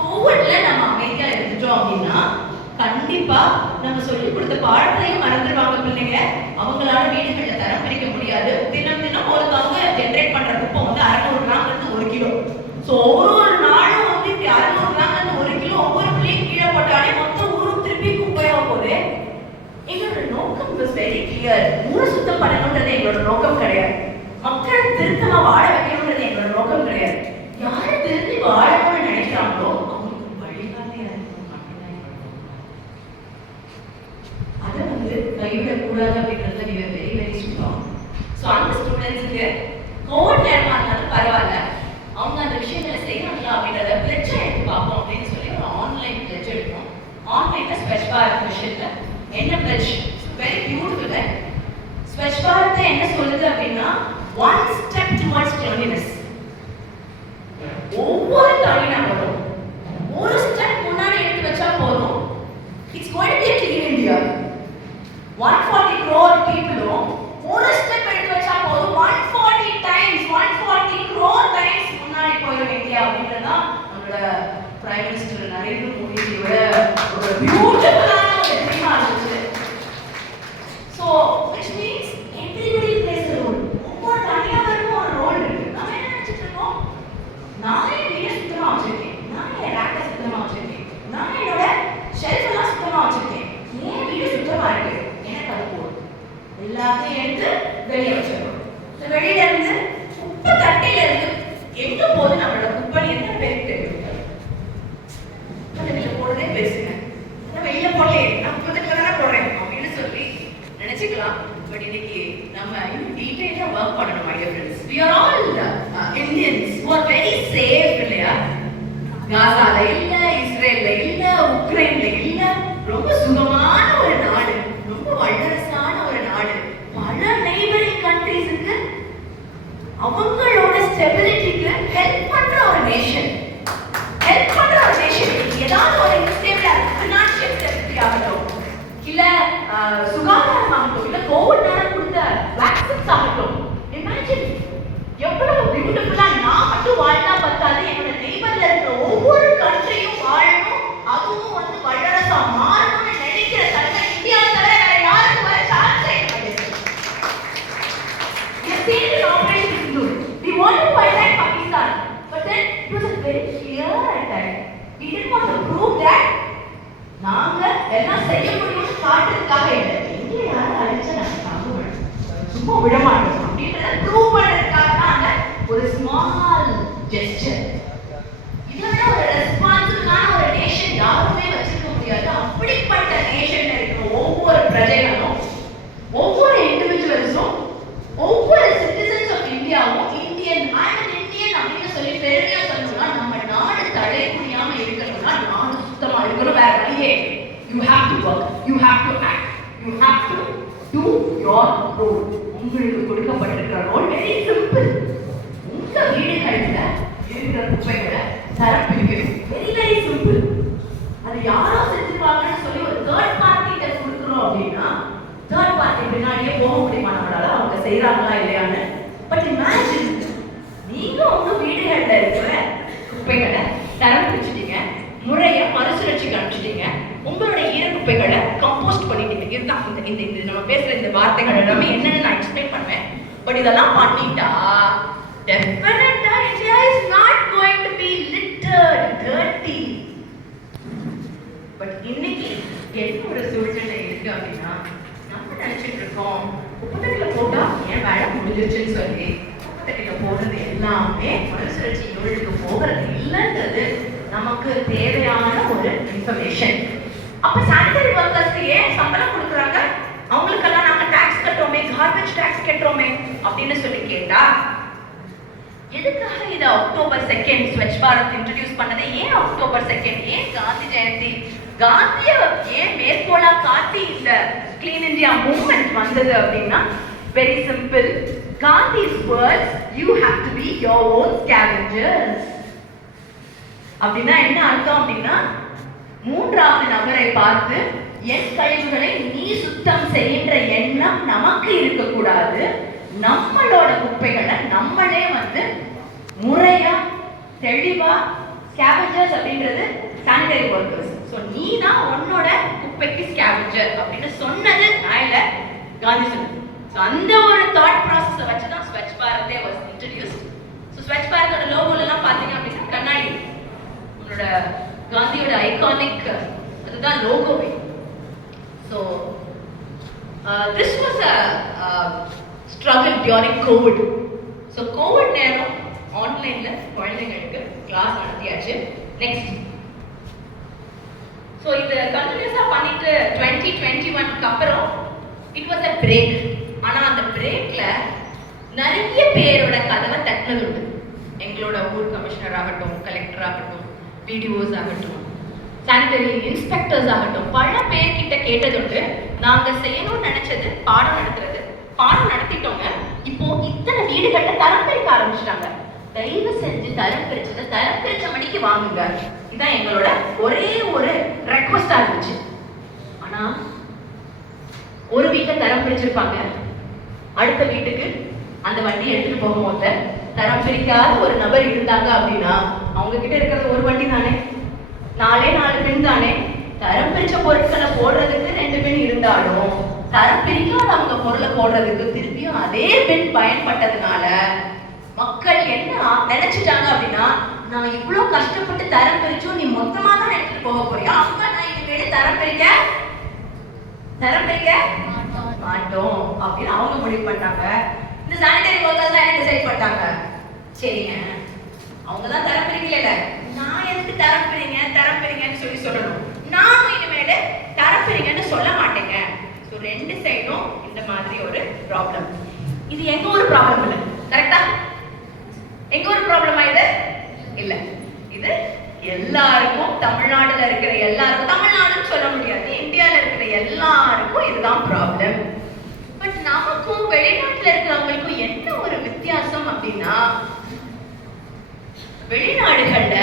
கோவிட்ல நம்ம அமைதியாக இருந்துட்டோம் அப்படின்னா கண்டிப்பா நம்ம சொல்லி கொடுத்த பாடத்தையும் மறந்துடுவாங்க பிள்ளைங்க. அவங்களால வீடுகளில் தரம் பிரிக்க முடியாது. தினம் தினம் ஒருத்தவங்க ஜென்ரேட் பண்ற குப்பை வந்து 600 கிராம் இருந்து 1 கிலோ. ஸோ ஒரு நாளும் வந்து இப்படி 600 கிராம் இருந்து 1 கிலோ ஒவ்வொரு பிள்ளையும் கீழே போட்டாலே மொத்தம் ஊரும் திருப்பி குப்பையாக போகுது. எங்களோட நோக்கம் வாஸ் வெரி கிளியர். ஊரை சுத்தம் பண்ணணுன்றது எங்களோட நோக்கம் கிடையாது. மக்களை திருத்தமா வாழ வைக்கணுன்றது எங்களோட நோக்கம் கிடையாது. யாரை திருத்தி வாழணும்னு நினைக்கிறாங்களோ அவங்களுக்கு வழிகாட்டியா இருக்கும். அதை வந்து கைவிடக்கூடாது அப்படின்றதுல நீங்க வெரி வெரி ஸ்ட்ராங். ஸோ அந்த ஸ்டூடெண்ட்ஸுக்கு கோவிட் நேரமா இருந்தாலும் பரவாயில்ல, அவங்க அந்த விஷயங்களை செய்யறாங்களா அப்படின்றத பிளட்ஜ் எடுத்து பார்ப்போம் அப்படின்னு சொல்லி ஒரு ஆன்லைன் பிளட்ஜ் எடுத்தோம். ஆன்லைன்ல ஸ்வச் பாரத் மிஷன்ல என்ன fledged very beautiful. Swachh Bharat என்ன சொல்லுது அப்படின்னா one step towards cleanliness. ஒவ்வொரு தனிநபரும் ஒரு ஸ்டெப் முன்னாடி எடுத்து வச்சா போதும், it's going to be a clean India. 140 crore people ஒரு ஸ்டெப் எடுத்து வச்சா போதும் 140 times 140 crore times முன்னாடி போயிடும் இந்தியா அப்படின்றதான் நம்மளோட பிரைம் மினிஸ்டர் நரேந்திர மோடியோட ஒரு பியூட்டிஃபுல்லான ஒரு ட்ரீமா இருந்துச்சு. So which means everybody plays a role. ஒவ்வொரு தனியாருக்கும் ஒரு ரோல் இருக்கு. நம்ம என்ன நினைச்சிட்டு இருக்கோம், நான் என் வீட்டை சுத்தமா வச்சிருக்கேன், நான் என் ரேக்கை சுத்தமா வச்சிருக்கேன், நான் என்னோட ஷெல்ஃப் எல்லாம் சுத்தமா வச்சிருக்கேன், ஏன் வீடு சுத்தமா இருக்கு, எனக்கு அது போதும். எல்லாத்தையும் எடுத்து வெளியே வச்சிடணும். இந்த வெளியில இருந்து குப்பை தட்டையில இருந்து எங்க போது நம்மளோட குப்பை என்ன பேருக்கு தெரியும், வெளியில போடுறதே பேசுங்க, வெளியில போடலே நான் குப்பத்துக்குள்ள தானே போடுறேன் அப்படின்னு சொல்லி நினைச்சுக்கலாம். பட் இன்னைக்கு நம்ம இன்னும் டீடைலா ஒர்க் பண்ணணும். My dear friends, we are all Indians who are very safe இல்லையா? காசால இல்ல, இஸ்ரேல்ல இல்ல, உக்ரைன்ல இல்ல, ரொம்ப சுகமான ஒரு நாடு, ரொம்ப வல்லரசான ஒரு நாடு. பல நெய்பரிங் கண்ட்ரீஸ்க்கு அவங்களோட ஸ்டெபிலிட்டிக்கு ஹெல்ப் பண்ற ஒரு நேஷன், ஹெல்ப் பண்ற ஒரு நேஷன். ஏதாவது ஒரு இன்ஸ்டேபிளா ஃபினான்ஷியல் ஸ்டெபிலிட்டி ஆகட்டும், இல்ல சுகாதாரம் ஆகட்டும், இல்ல கோவிட்னால கொடுத்த வேக்சின்ஸ் ஆகட்டும். இமேஜின் எவ்வளவு பியூட்டிஃபுல்லா நான் மட்டும் வாழ்ந்தா பத்தாது, என்னோட நெய்பர்ல இருக்கிற ஒவ்வொரு கண்ட்ரியும் வாழணும், அதுவும் வந்து வல்லரசா மாறணும்னு நினைக்கிற தன்மை இந்தியாவை தவிர வேற யாருக்கும் வர சான்ஸே கிடையாது. We have seen it in Operation Sindoor. We want to fight Pakistan, but then it was a very clear attack. We didn't want to prove that நாங்க எல்லாம் செய்ய முடியும்னு காட்டுறதுக்காக இல்லை, இங்கே யாரும் அழிச்சா நாங்க தாங்குவோம், சும்மா விட மாட்டோம் அப்படின்றத ப்ரூவ் பண்றதுக்காக தான் ஒரு ஸ்மால் ஜெஸ்டர். இதை விட ஒரு ரெஸ்பான்சிபிளான ஒரு நேஷன் யாருமே வச்சிருக்க முடியாது. அப்படிப்பட்ட நேஷன்ல இருக்கிற ஒவ்வொரு பிரஜைகளும், ஒவ்வொரு இண்டிவிஜுவல்ஸும், ஒவ்வொரு சிட்டிசன்ஸ் ஆஃப் இந்தியாவும் இந்தியன் அப்படின்னு சொல்லி பெருமையா சொல்லணும்னா, நம்ம நாடு தடை புரியாம இருக்கணும்னா நாடு சுத்தமா இருக்கணும். வேற வழியே, you have to work, you have to act, you have to do your role. உங்களுக்கு கொடுக்கப்பட்டிருக்கிற ரோல் வெரி சிம்பிள். உங்க வீடுகளில் இருக்கிற குப்பைகளை தரம் பிரிக்கணும். யாரோ செஞ்சிருப்பாங்கன்னு சொல்லி ஒரு தேர்ட் பார்ட்டிகிட்ட கொடுக்குறோம் அப்படின்னா தேர்ட் பார்ட்டி பின்னாடியே போக முடியுமா நம்மளால, அவங்க செய்யறாங்களா இல்லையான்னு. பட் இமேஜின், நீங்க உங்க வீடுகள்ல இருக்கிற குப்பைகளை தரம் பிரிச்சுட்டீங்க, முறையா மறுசுழற்சிக்கு அனுப்பிச்சிட்டீங்க, உங்களுடைய ஈர குப்பைகளை கம்போஸ்ட் பண்ணிட்டீங்க. இதுதான் இந்த இந்த நம்ம பேசுற இந்த வார்த்தைகள் எல்லாமே என்னன்னு நான் எக்ஸ்பிளைன் பண்ணுவேன். பட் இதெல்லாம் பண்ணிட்டா definitely India is not going to be littered dirty. But இன்னைக்கு என்ன ஒரு சூழ்நிலை இருக்கு அப்படின்னா, நம்ம நினைச்சிட்டு இருக்கோம் குப்பைகளை போட்டா ஏன் வேலை முடிஞ்சிருச்சுன்னு சொல்லி குப்பைகளை போடுறது எல்லாமே மறுசுழற்சி யூனிட்டுக்கு போகிறது இல்லைன்றது நமக்கு தேவையான ஒரு இன்ஃபர்மேஷன். அப்ப சானிட்டரி ஒர்க்கர்ஸ்க்கு ஏன் சம்பளம் கொடுக்குறாங்க? அவங்களுக்கெல்லாம் நாங்க டாக்ஸ் கட்டுறோமே, கார்பேஜ் டாக்ஸ் கட்டுறோமே அப்படின்னு சொல்லி கேட்டா, எதுக்காக இது அக்டோபர் 2 ஸ்வச் பாரத் இன்ட்ரோடியூஸ் பண்ணது? ஏன் அக்டோபர் 2? ஏன் காந்தி ஜெயந்தி? காந்திய ஏன் மேற்கோளா காட்டி இந்த கிளீன் இந்தியா மூவ்மெண்ட் வந்தது அப்படின்னா, very simple. Gandhi's words, you have to be your own scavengers. அப்படின்னா என்ன அர்த்தம் அப்படின்னா, மூன்றாவது நபரை பார்த்து என் கழிவுகளை நீ சுத்தம் செய்கின்ற எண்ணம் நமக்கு இருக்கக்கூடாது. நம்மளோட குப்பைகளை நம்மளே முறையா தெளிவா ஸ்கேவெஞ்சர்ஸ் அப்படின்றது சானிடரி ஒர்க்கர்ஸ். ஸோ நீ தான் உன்னோட குப்பைக்கு ஸ்கேவெஞ்சர் அப்படின்னு சொன்னது நான் இல்லை, காந்தி சொன்னது. ஸோ அந்த ஒரு தாட் ப்ராசஸை வச்சு தான் Swachh Bharat was introduced. So Swachh பாரதோட லோகோலாம் பார்த்தீங்க அப்படின்னா கண்ணாடி, உன்னோட காந்தியோட ஐகானிக் அதுதான் லோகோவே. So this was a struggle during covid. So covid நேரம் ஆன்லைன்ல குழந்தைங்களுக்கு கிளாஸ் நடத்தியாச்சு. நெக்ஸ்ட், ஸோ இது கண்டினியூஸா பண்ணிட்டு 2021க்கு அப்புறம் இட் வாஸ் அ பிரேக். ஆனா அந்த பிரேக்ல நிறைய பேரோட கதவை தட்டினது உண்டு. எங்களோட ஊர் கமிஷனர் ஆகட்டும், கலெக்டர் ஆகட்டும், பிடிஓஸ் ஆகட்டும், சானிட்டரி இன்ஸ்பெக்டர்ஸ் ஆகட்டும், பல பேர்கிட்ட கேட்டது உண்டு. நாங்க செய்யணும்னு நினைச்சது பாடம் நடத்துறது, பாடம் நடத்திட்டோங்க, இப்போ இத்தனை வீடுகள்ல தரம் பிரிக்க ஆரம்பிச்சிட்டாங்க, தயவு செஞ்சு தரம் பிரிச்ச மணிக்கு வாங்குங்க. இதான் எங்களோட ஒரே ஒரு ரெக்வஸ்டா இருந்துச்சு. ஆனா ஒரு வீட்டை தரம் பிரிச்சிருப்பாங்க, அடுத்த வீட்டுக்கு அந்த வண்டி எடுத்துட்டு போகும்போது தரம் பிரிக்காத ஒரு நபர் இருந்தாங்க அப்படின்னா, அவங்க கிட்ட இருக்கிறது ஒரு வண்டி தானே, 4 பின் தானே. தரம் பிரிச்ச பொருட்களை போடுறதுக்கு 2 பின் இருந்தாலும் தரம் பிரிக்காத அவங்க பொருளை போடுறதுக்கு திருப்பியும் அதே பின் பயன்பட்டதுனால மக்கள் என்ன நினைச்சிட்டாங்க அப்படின்னா, நான் இவ்வளவு கஷ்டப்பட்டு தரம் பிரிச்சும் நீ மொத்தமா தான் எடுத்துட்டு போக போறியா, அவங்க நான் இனிமேல் தரம் பிரிக்க மாட்டோம் அப்படின்னு அவங்க முடிவு பண்ணாங்க. இந்த சானிடரி ஒர்க்கர்ஸ் தான் என்ன டிசைட் பண்ணிட்டாங்க, சரிங்க அவங்க தான் தரம் பிரிக்கல, நான் எதுக்கு தரம் பிரிங்கன்னு சொல்லணும், நான் இனிமேல் தரம் பிரிங்கன்னு சொல்ல மாட்டேங்க. ஸோ 2 சைடும் இந்த மாதிரி ஒரு ப்ராப்ளம். இது எங்க ஒரு ப்ராப்ளம் இல்லை, கரெக்டா? எங்க ஒரு ப்ராப்ளமா இது இல்ல, இது எல்லாருக்கும், தமிழ்நாடுல இருக்கிற எல்லாருக்கும், தமிழ்நாடுன்னு சொல்ல முடியாது, இந்தியால இருக்கிற எல்லாருக்கும் இதுதான் ப்ராப்ளம். பட் நமக்கும் வெளிநாட்டுல இருக்கிறவங்களுக்கும் என்ன ஒரு வித்தியாசம் அப்படின்னா, வெளிநாடுகள்ல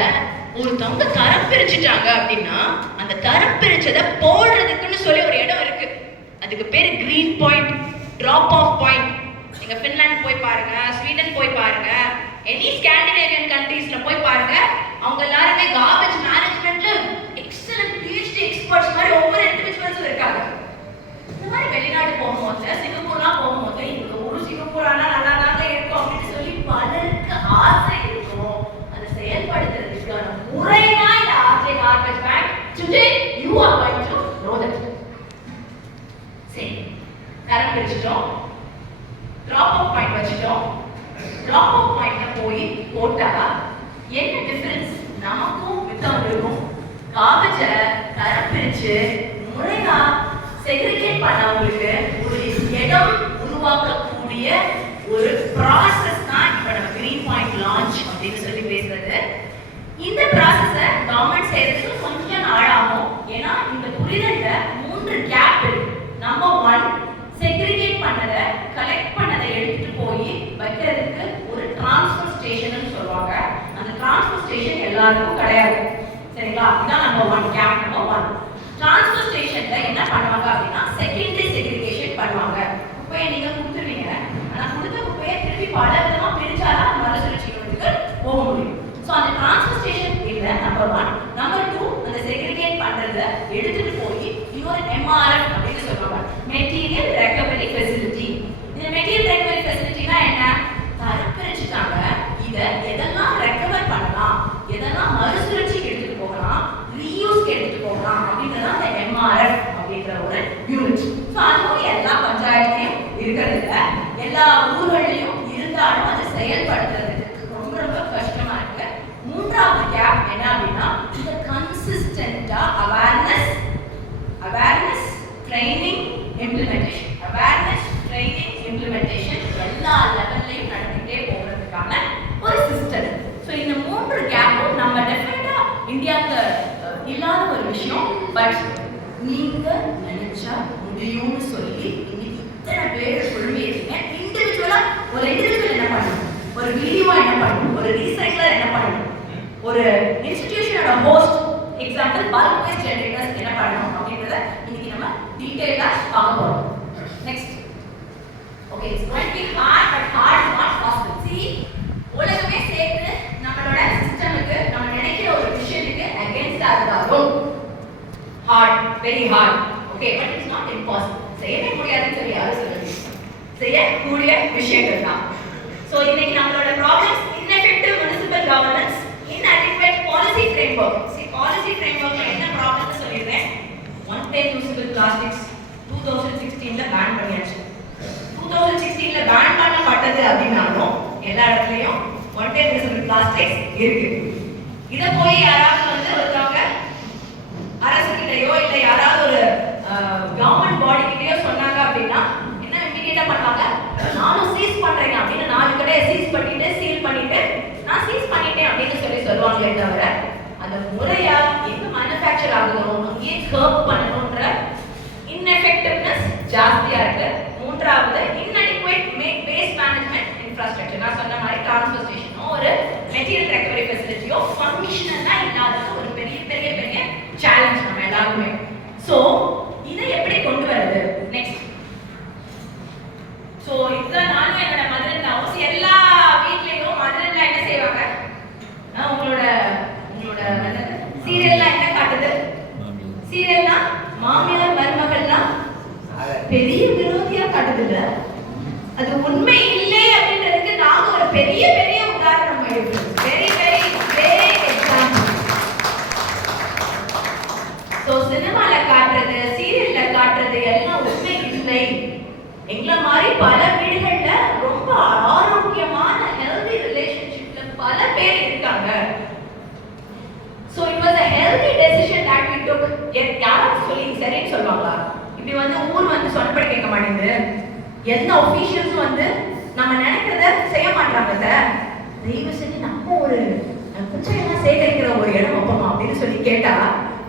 ஒருத்தவங்க தரம் பிரிச்சுட்டாங்க அப்படின்னா அந்த தரம் பிரிச்சதை போடுறதுக்குன்னு சொல்லி ஒரு இடம் இருக்கு. அதுக்கு பேரு green point, drop off point. நீங்க பின்லாந்து போய் பாருங்க, ஸ்வீடன் போய் பாருங்க, எனி ஸ்காண்டினேவியன் கண்ட்ரீஸ்ல போய் பாருங்க, அவங்க எல்லாருமே கார்பேஜ் மேனேஜ்மெண்ட்ல எக்ஸலென்ட் PhD எக்ஸ்பர்ட்ஸ் மாதிரி ஒவ்வொரு இண்டிவிஜுவல்ஸும் இருக்காங்க. இந்த மாதிரி வெளிநாடு போகும்போது, சிங்கப்பூர்லாம் போகும்போது, இந்த ஒரு சிங்கப்பூர் ஆனா நல்லா தாங்க இருக்கும் அப்படின்னு சொல்லி பலருக்கு ஆசை இருக்கும். அதை செயல்படுத்துறதுக்கான முறைதான் இந்த RJ garbage back. Today you are going to know that. சரி, தரம் பிரிச்சிட்டோம், டிராப் ஆஃப் பாயிண்ட் வச்சிட்டோம். டிராப் ஆஃப் பாயிண்ட்ல போய் போட்டா என்ன டிஃபரன்ஸ் நமக்கும் மித்தவங்களுக்கும்? கார்பேஜை தரம் பிரிச்சு முறையா செக்ரிகேட் பண்ணவங்களுக்கு ஒரு இடம் உருவாக்கக்கூடிய ஒரு ப்ராசஸ் தான் இப்ப நம்ம கிரீன் பாயிண்ட் லான்ச் அப்படின்னு சொல்லி பேசுறது. இந்த ப்ராசஸை கவர்மெண்ட் செய்யறதுக்கு கொஞ்சம் நாளாகும். ஏன்னா இந்த புரிதல்ல 3 கேப் இருக்கு. நம்பர் 1, செக்ரிகேட் பண்ணதை, கலெக்ட் பண்ணதை எடுத்துட்டு போய் வைக்கிறதுக்கு ஒரு டிரான்ஸ்ஃபர் ஸ்டேஷன் சொல்லுவாங்க. அந்த டிரான்ஸ்ஃபர் ஸ்டேஷன் எல்லாருக்கும் கிடையாது, சரிங்களா? இதான் நம்பர் 1, கேப் நம்பர் 1. டிரான்ஸ்ஃபர் ஸ்டேஷன்ல என்ன பண்ணுவாங்க அப்படின்னா செகண்டரி செக்ரிகேஷன் பண்ணுவாங்க. குப்பையை நீங்க கொடுத்துருவீங்க, ஆனா கொடுத்த குப்பையை திருப்பி பல விதமா பிரிச்சாதான் மறுசுழற்சி யூனிட்டுக்கு போக முடியும். ஸோ அந்த டிரான்ஸ்ஃபர் ஸ்டேஷன் இல்ல நம்பர் 1. நம்பர் 2, அந்த செக்ரிகேட் பண்றத எடுத்துட்டு போய் இன்னொரு MRF அப்படின்னு சொல்லுவாங்க, மெட்டீரியல் ரெக்கவரி ஃபெசிலிட்டி. இந்த மெட்டீரியல் ரெக்கவரி ஃபெசிலிட்டினா என்ன? பிரிச்சுட்டாங்க. இத எதெல்லாம் ரெக்கவர் பண்ணலாம், எதெல்லாம் மறுசுழற்சிக்கு எடுத்துட்டு போகலாம், ரீயூஸ்க்கு எடுத்துட்டு போகலாம் அப்படின்றத அந்த MRF அப்படின்ற ஒரு யூனிட். ஸோ அதுவும் எல்லா பஞ்சாயத்துலையும் இருக்கிறது இல்லை, எல்லா ஊர்களையும் இருந்தாலும் அதை செயல்படுத்துறதுக்கு ரொம்ப ரொம்ப கஷ்டமா இருக்கு. மூன்றாவது கேப் என்ன அப்படின்னா இந்த கன்சிஸ்டன்டா awareness training implementation, awareness training implementation எல்லா லெவல்லையும் நடந்துட்டே போகிறதுக்கான ஒரு சிஸ்டம். ஸோ இந்த 3 கேப்பும் நம்ம டெஃபினட்டா இந்தியாவுக்கு இல்லாத ஒரு விஷயம். பட் நீங்க நினைச்சா முடியும்னு சொல்லி இன்னைக்கு இத்தனை பேர் சொல்லியிருக்கீங்க. இண்டிவிஜுவலா ஒரு இண்டிவிஜுவல் என்ன பண்ணணும், ஒரு வீடியோ என்ன பண்ணணும், ஒரு ரீசைக்ளர் என்ன பண்ணணும், ஒரு இன்ஸ்டிடியூஷனோட host example bulk waste generators என்ன பண்ணணும் அப்படின்றத இன்னைக்கு நம்ம டீடைலா பார்க்க போறோம். Next, okay, it's going to be hard, but hard is not possible. See, உலகமே சேர்த்து நம்மளோட சிஸ்டமுக்கு நம்ம நினைக்கிற ஒரு விஷயத்துக்கு அகைன்ஸ்டா இருந்தாலும் hard, very hard, okay, but it's not impossible. செய்யவே முடியாதுன்னு சொல்லி யாரும் சொல்லல, செய்யக்கூடிய விஷயங்கள் தான். ஸோ இன்னைக்கு நம்மளோட problems ineffective municipal governance, inadequate policy framework. See, policy framework என்ன ப்ராப்ளம்னு சொல்லிடுறேன். ஒன் டைம் யூசபிள் பிளாஸ்டிக்ஸ் 2016ல பேன் பண்ணியாச்சு. 2016ல பேன் பண்ணப்பட்டது அப்படின்னாலும் எல்லா இடத்துலையும் ஒன் டைம் யூசபிள் பிளாஸ்டிக்ஸ் இருக்கு. இதை போய் யாராவது வந்து ஒருத்தவங்க அரசுகிட்டயோ இல்லை யாராவது ஒரு கவர்மெண்ட் பாடி கிட்டயோ சொன்னாங்க அப்படின்னா என்ன இமீடியட்டா பண்ணுவாங்க, நானும் சீஸ் பண்றேன் அப்படின்னு 4 கடையை சீஸ் பண்ணிட்டு சீல் பண்ணிட்டு நான் சீஸ் பண்ணிட்டேன் அப்படின்னு சொல்லுவாங்களே தவிர அந்த முறையா எங்க மேனுஃபேக்சர் ஆகுதோ அங்கேயே கர்ப் பண்ணணும்ன்ற இன்எஃபெக்டிவ்னஸ் ஜாஸ்தியா இருக்கு. மூன்றாவது, inadequate waste management infrastructure. நான் சொன்ன மாதிரி டிரான்ஸ்ஃபர் ஸ்டேஷனோ ஒரு மெட்டீரியல் ரெக்கவரி ஃபெசிலிட்டியோ ஃபங்க்ஷனலா இல்லாதது ஒரு பெரிய பெரிய பெரிய சேலஞ்ச் நம்ம எல்லாருமே. ஸோ இதை எப்படி கொண்டு வருது? நெக்ஸ்ட், ஸோ இதுதான் நானும் என்னோட மதர் ஹவுஸ் எல்லா வீட்லயும் மதர்ல என்ன செய்வாங்க, உங்களோட சீரியல்ல என்ன காட்டுது, சீரியல்னா மாமியார் மருமகள்லாம் பெரிய விரோதியா காட்டுதுல்ல, அது உண்மை இல்லை அப்படின்றதுக்கு நாங்க ஒரு பெரிய பெரிய உதாரணம் எடுக்கிறோம். Very very great example. So சினிமால காட்டுறது, சீரியல்ல காட்டுறது எல்லாம் உண்மை இல்லை. எங்களை மாதிரி பல வீடுகள்ல ரொம்ப ஆரோக்கியமான ஹெல்தி ரிலேஷன்ஷிப்ல பல பேர் இருக்காங்க. So it was a healthy decision that we took. யாராவது சொல்லி சரின்னு சொல்லுவாங்களா? இப்படி வந்து ஊர் வந்து சொன்னபடி கேட்க மாட்டேங்குது, எந்த ஒஃபீஷியல்ஸும் வந்து நம்ம நினைக்கிறத செய்ய மாட்டாங்க. தெய்வ செஞ்சு நம்ம ஒரு குச்சை எல்லாம் சேகரிக்கிற ஒரு இடம் வைப்போமா அப்படின்னு சொல்லி கேட்டா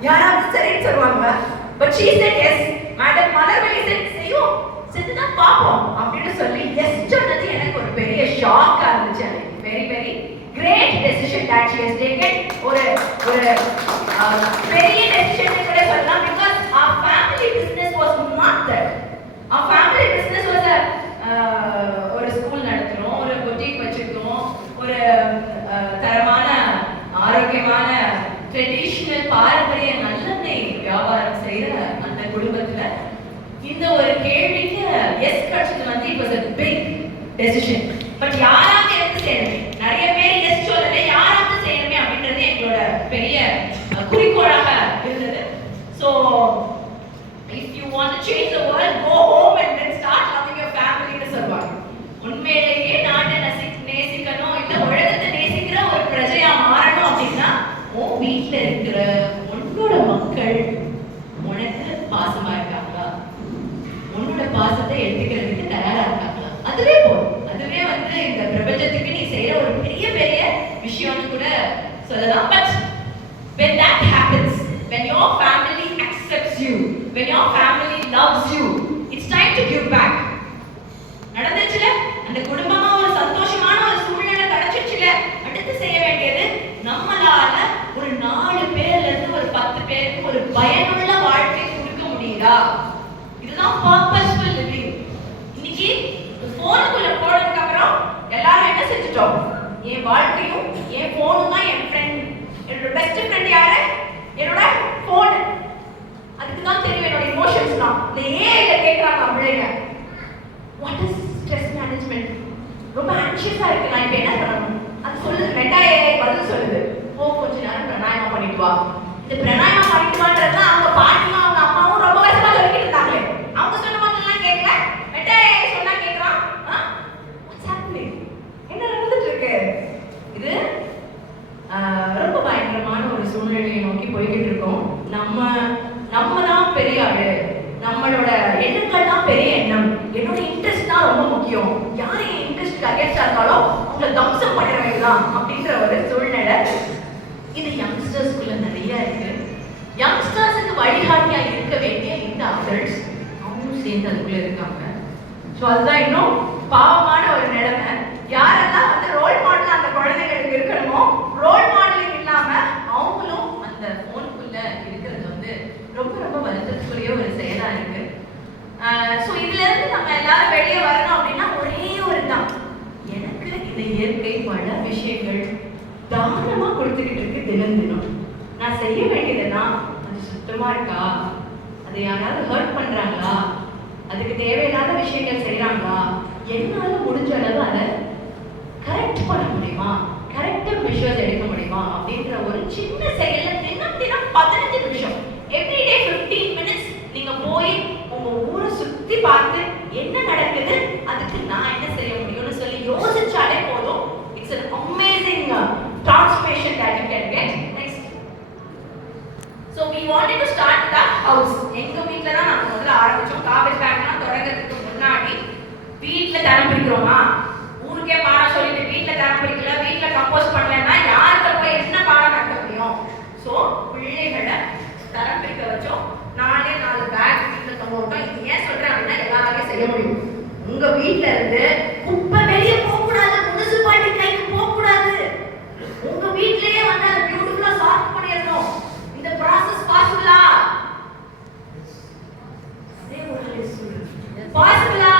யாராவது சரின்னு சொல்லுவாங்க. But she said yes, madam மலர்வழி செய்யும் செஞ்சுதான் பார்ப்போம் அப்படின்னு சொல்லி எஸ் சொன்னது எனக்கு ஒரு பெரிய ஷாக்கா இருந்துச்சு. Very very great decision that she has taken. ஒரு பெரிய டெசிஷன் கூட சொல்லலாம். because our family business was not that. our family business was ஒரு ஸ்கூல் நடத்துறோம், ஒரு பொட்டிக் வச்சிருக்கோம், ஒரு தரமான ஆரோக்கியமான ட்ரெடிஷனல் பாரம்பரிய நல்லெண்ணெய் வியாபாரம் செய்யற அந்த குடும்பத்துல இந்த ஒரு கேள்விக்கு எஸ் கிடைச்சது வந்து it was a big decision. But யாராவது எடுத்து செய்யணுமே, நிறைய பேர் எஸ் சொல்லல, யாராவது செய்யணுமே அப்படின்றது எங்களோட பெரிய குறிக்கோளாக இருந்தது. So if you want to change the world, go home and then start loving your family ன்னு சொல்வாங்க. உண்மையிலேயே நாட்டை நேசிக்கணும், இல்ல உலகத்தை நேசிக்கிற ஒரு பிரஜையா மாறணும் அப்படின்னா உன் வீட்டுல இருக்கிற உன்னோட மக்கள் உனக்கு பாசமா இருக்காங்களா, உன்னோட பாசத்தை எடுத்துக்கிறதுக்கு தயாரா இருக்காங்களா, அதுவே போதும். அதுவே வந்து இந்த பிரபஞ்சத்துக்கு நீ செய்யற ஒரு பெரிய பெரிய விஷயம்னு கூட சொல்லலாம். But when that happens, when your family accepts you, when your family loves you, it's time to give back. நடந்துச்சுல, அந்த குடும்பமா ஒரு சந்தோஷமான ஒரு சூழ்நிலை கிடைச்சிச்சுல, அடுத்து செய்ய வேண்டியது நம்மளால ஒரு 4 பேர்ல என் வாழ்க்கையும் என் போனும் தான் என் ஃப்ரெண்ட். என்னோட பெஸ்ட் ஃப்ரெண்ட் யாரு? என்னோட போன். அதுக்கு தான் தெரியும் என்னோட இமோஷன்ஸ்லாம். இந்த ஏஐல கேக்குறாங்க பிள்ளைங்க, வாட் இஸ் ஸ்ட்ரெஸ் மேனேஜ்மெண்ட்? ரொம்ப ஆன்ஷியஸா இருக்கு, நான் இப்போ என்ன பண்ணணும்? அது சொல்லுது, மெட்டா ஏஐ பதில் சொல்லுது, கொஞ்ச நேரம் பிராணாயாமம் பண்ணிட்டு வா. இந்த பிராணாயாமம் பண்ணிட்டு வான்றது அவங்க பாட்டியும் அவங்க அம்மாவும் ரொம்ப வருஷமா சொல்லிட்டு இருந்தாங்களே. அவங்க சொன்ன மாதிரிலாம் கேட்கல, மெட்டா ஏஐ சொன்னா கேட்கறான். What's happening? என்ன நடந்துட்டு இருக்கு? இது ரொம்ப பயங்கரமான ஒரு சூழ்நிலையை நோக்கி போய்கிட்டு இருக்கோம். நம்ம தான் பெரிய ஆளு, நம்மளோட எண்ணங்கள் தான் பெரிய எண்ணம், என்னோட இன்ட்ரெஸ்ட் தான் ரொம்ப முக்கியம், யார் என் இன்ட்ரெஸ்ட் அகேன்ஸ்டா இருந்தாலும் அவங்கள தம்சம் பண்ணிட வேண்டாம் அப்படின்ற ஒரு சூழ்நிலை இது யங்ஸ்டர்ஸ்குள்ள நிறைய இருக்கு. யங்ஸ்டர்ஸுக்கு வழிகாட்டியா இருக்க வேண்டிய இந்த அடல்ட்ஸ் அவங்களும் சேர்ந்து அதுக்குள்ள இருக்காங்க. ஸோ அதுதான் இன்னும் பாவமான ஒரு நிலைமை. யாரெல்லாம் வந்து ரோல் மாடல் அந்த குழந்தைங்களுக்கு இருக்கணுமோ, ரோல் மாடலிங் இல்லாம அவங்களும் அந்த போனுக்குள்ள இருக்கிறது வந்து ரொம்ப ரொம்ப வருத்தத்துக்குரிய ஒரு செயலா இருக்கு. ஸோ இதுல இருந்து நம்ம எல்லாரும் வெளியே வரணும் அப்படின்னா ஒரே ஒரு தான், எனக்கு இந்த இயற்கை பல விஷயங்கள் தாராளமா கொடுத்துக்கிட்டு இருக்கு தினம் தினம். நான் செய்ய வேண்டியதுன்னா அது சுத்தமா இருக்கா, அதை யாராவது ஹர்ட் பண்றாங்களா, அதுக்கு தேவையில்லாத விஷயங்கள் செய்யறாங்களா, என்னால முடிஞ்ச அளவு அதை கரெக்ட் பண்ண முடியுமா, கரெக்டாக மெஷர்ஸ் எடுக்க முடியுமா அப்படின்ற ஒரு சின்ன செயல்ல தினம் தினம் 15 நிமிஷம், எவ்ரிடே 15 மினிட்ஸ் நீங்க போய் உங்க ஊரை சுத்தி பார்த்து என்ன நடக்குது, அதுக்கு நான் என்ன செய்ய முடியும்னு சொல்லி யோசிச்சாலே போதும். It's an amazing transformation that you can get. Next. So we wanted to start the house. எங்க வீட்ல தான் நாம முதல்ல ஆரம்பிச்சோம். காலேஜ் பேக்லாம் தொடங்கிறதுக்கு முன்னாடி வீட்ல தரம் பிரிக்கிறோமா, ஊருக்கே பாடம் சொல்லிட்டு வீட்ல தரம் பிரிக்கல, வீட்ல கம்போஸ் பண்ணலன்னா யாருக்கு போய் என்ன பாடம் நடத்த முடியும்? ஸோ பிள்ளைகளை தரம் பிரிக்க வச்சோம். 4 பேக் வீட்டில் தொங்க விட்டோம். இது ஏன் சொல்றேன் அப்படின்னா எல்லாரையும் செய்ய முடியும். உங்க வீட்ல இருந்து குப்பை வெளியே போகக்கூடாது, முனிசிபாலிட்டி கைக்கு போகக்கூடாது, உங்க வீட்லயே வந்து அதை பியூட்டிஃபுல்லா சார்ட் பண்ணிடணும். இந்த ப்ராசஸ் பாசிபிளா? பாசிபிளா?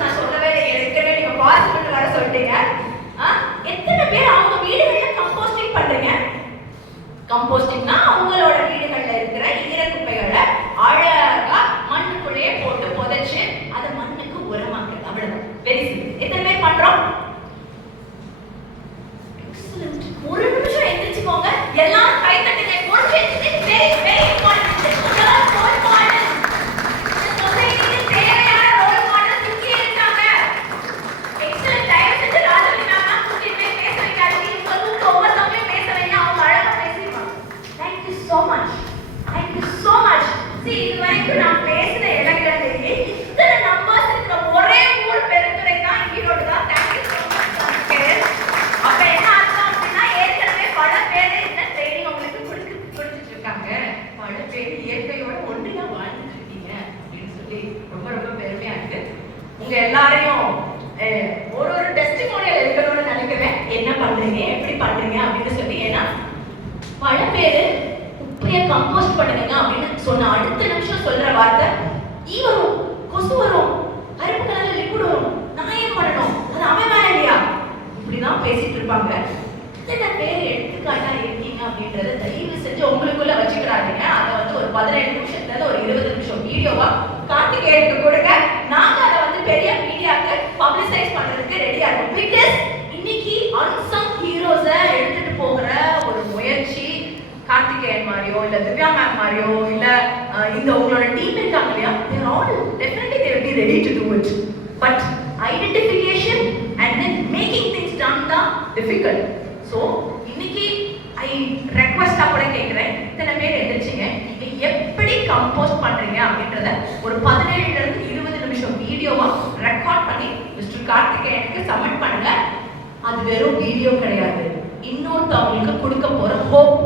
நான் சொல்லவே ஏற்கனவே நீங்க பாசிபிள் வர சொல்லிட்டீங்க. எத்தனை பேர் அவங்க வீடுகள்ல கம்போஸ்டிங் பண்றீங்க? கம்போஸ்டிங்னா உங்களோட வீடுகள்ல இருக்கிற ஈர குப்பைகளை அழகா மண்ணுக்குள்ளேயே போட்டு புதைச்சு அதை மண்ணுக்கு உரமாக்குறது. அவ்வளவுதான். Very simple. எத்தனை பேர் பண்றோம்? எக்ஸலென்ட். ஒரு நிமிஷம் எந்திரிச்சுக்கோங்க, எல்லாரும் கை தட்டுங்க. ஒரு நிமிஷம். Very very important. Role model. இந்த சொசைட்டிக்கு தேவையான ரோல் மாடல் இங்கே இருக்காங்க. எக்ஸலென்ட். தயவு செஞ்சு ராஜவி மேம் கூட்டிட்டு போய் பேச வைக்காதீங்க. உங்களுக்கு ஒவ்வொருத்தவங்களையும் பேச வைங்க, அவங்க அழகா பேசிடுவாங்க. Thank you so much. Thank you so much. See, இதுவரைக்கும் நான் பேசின இடங்கள்லேயே இத்தனை நம்பர்ஸ் இருக்கிற ஒரே ஊர் பெருந்துறை தான், ஈரோடு தான். Thank you so much. அப்ப என்ன அர்த்தம் அப்படின்னா ஏற்கனவே பல பேர் இந்த ட்ரைனிங் உங்களுக்கு கொடுத்துட்டு இருக்காங்க, பல பேர் இயற்கையோட ஒன்றியா வாழ்ந்துட்டு இருக்கீங்க அப்படின்னு சொல்லி ரொம்ப ரொம்ப பெருமையா இருக்கு. உங்க எல்லாரையும் ஒரு டெஸ்டிமோனியல் இருக்கணும்னு நினைக்கிறேன். என்ன பண்றீங்க, எப்படி பண்றீங்க அப்படின்னு சொல்லி. ஏன்னா பல பேர் குப்பையை கம்போஸ்ட் பண்ணுங்க அப்படின்னு சொன்ன அடுத்த நிமிஷம் சொல்ற வார்த்தை ஈ வரும், கொசு வரும், கருப்பு கலர்ல லிக்விட் வரும், நான் ஏன் பண்ணணும், அது அவன் வேலை இல்லையா, இப்படிதான் பேசிட்டு இருப்பாங்க. இத்தனை பேர் எடுத்துக்காட்டா இருக்கீங்க அப்படின்றத தயவு செஞ்சு உங்களுக்குள்ள வச்சுக்கிறாதீங்க. அதை வந்து ஒரு 15 நிமிஷத்துல இருந்து ஒரு 20 நிமிஷம் வீடியோவா கார்த்திகேயனுக்கு கொடுங்க. நாங்க அதை வந்து பெரிய மீடியாக்கு பப்ளிசைஸ் பண்றதுக்கு ரெடியா இருக்கோம். பிகாஸ் இன்னைக்கு அன்சங் ஹீரோஸை எடுத்துட்டு போகிற ஒரு முயற்சி கார்த்திகேயன் மாதிரியோ இல்ல திவ்யா மேம் மாதிரியோ இல்ல இந்த உங்களோட டீம் இருக்காங்க இல்லையா, they are all definitely they will be ready to do it, but identification and then making things done தான் difficult. So இன்னைக்கு I request கூட கேட்கிறேன், இத்தனை பேர் எந்திரிச்சிங்க, நீங்க எப்படி கம்போஸ்ட் பண்றீங்க அப்படின்றத ஒரு 17 ல இருந்து 20 நிமிஷம் வீடியோவா ரெக்கார்ட் பண்ணி மிஸ்டர் கார்த்திகேயனுக்கு சப்மிட் பண்ணுங்க. அது வெறும் வீடியோ கிடையாது, இன்னொருத்தவங்களுக்கு கொடுக்க போற ஹோப்,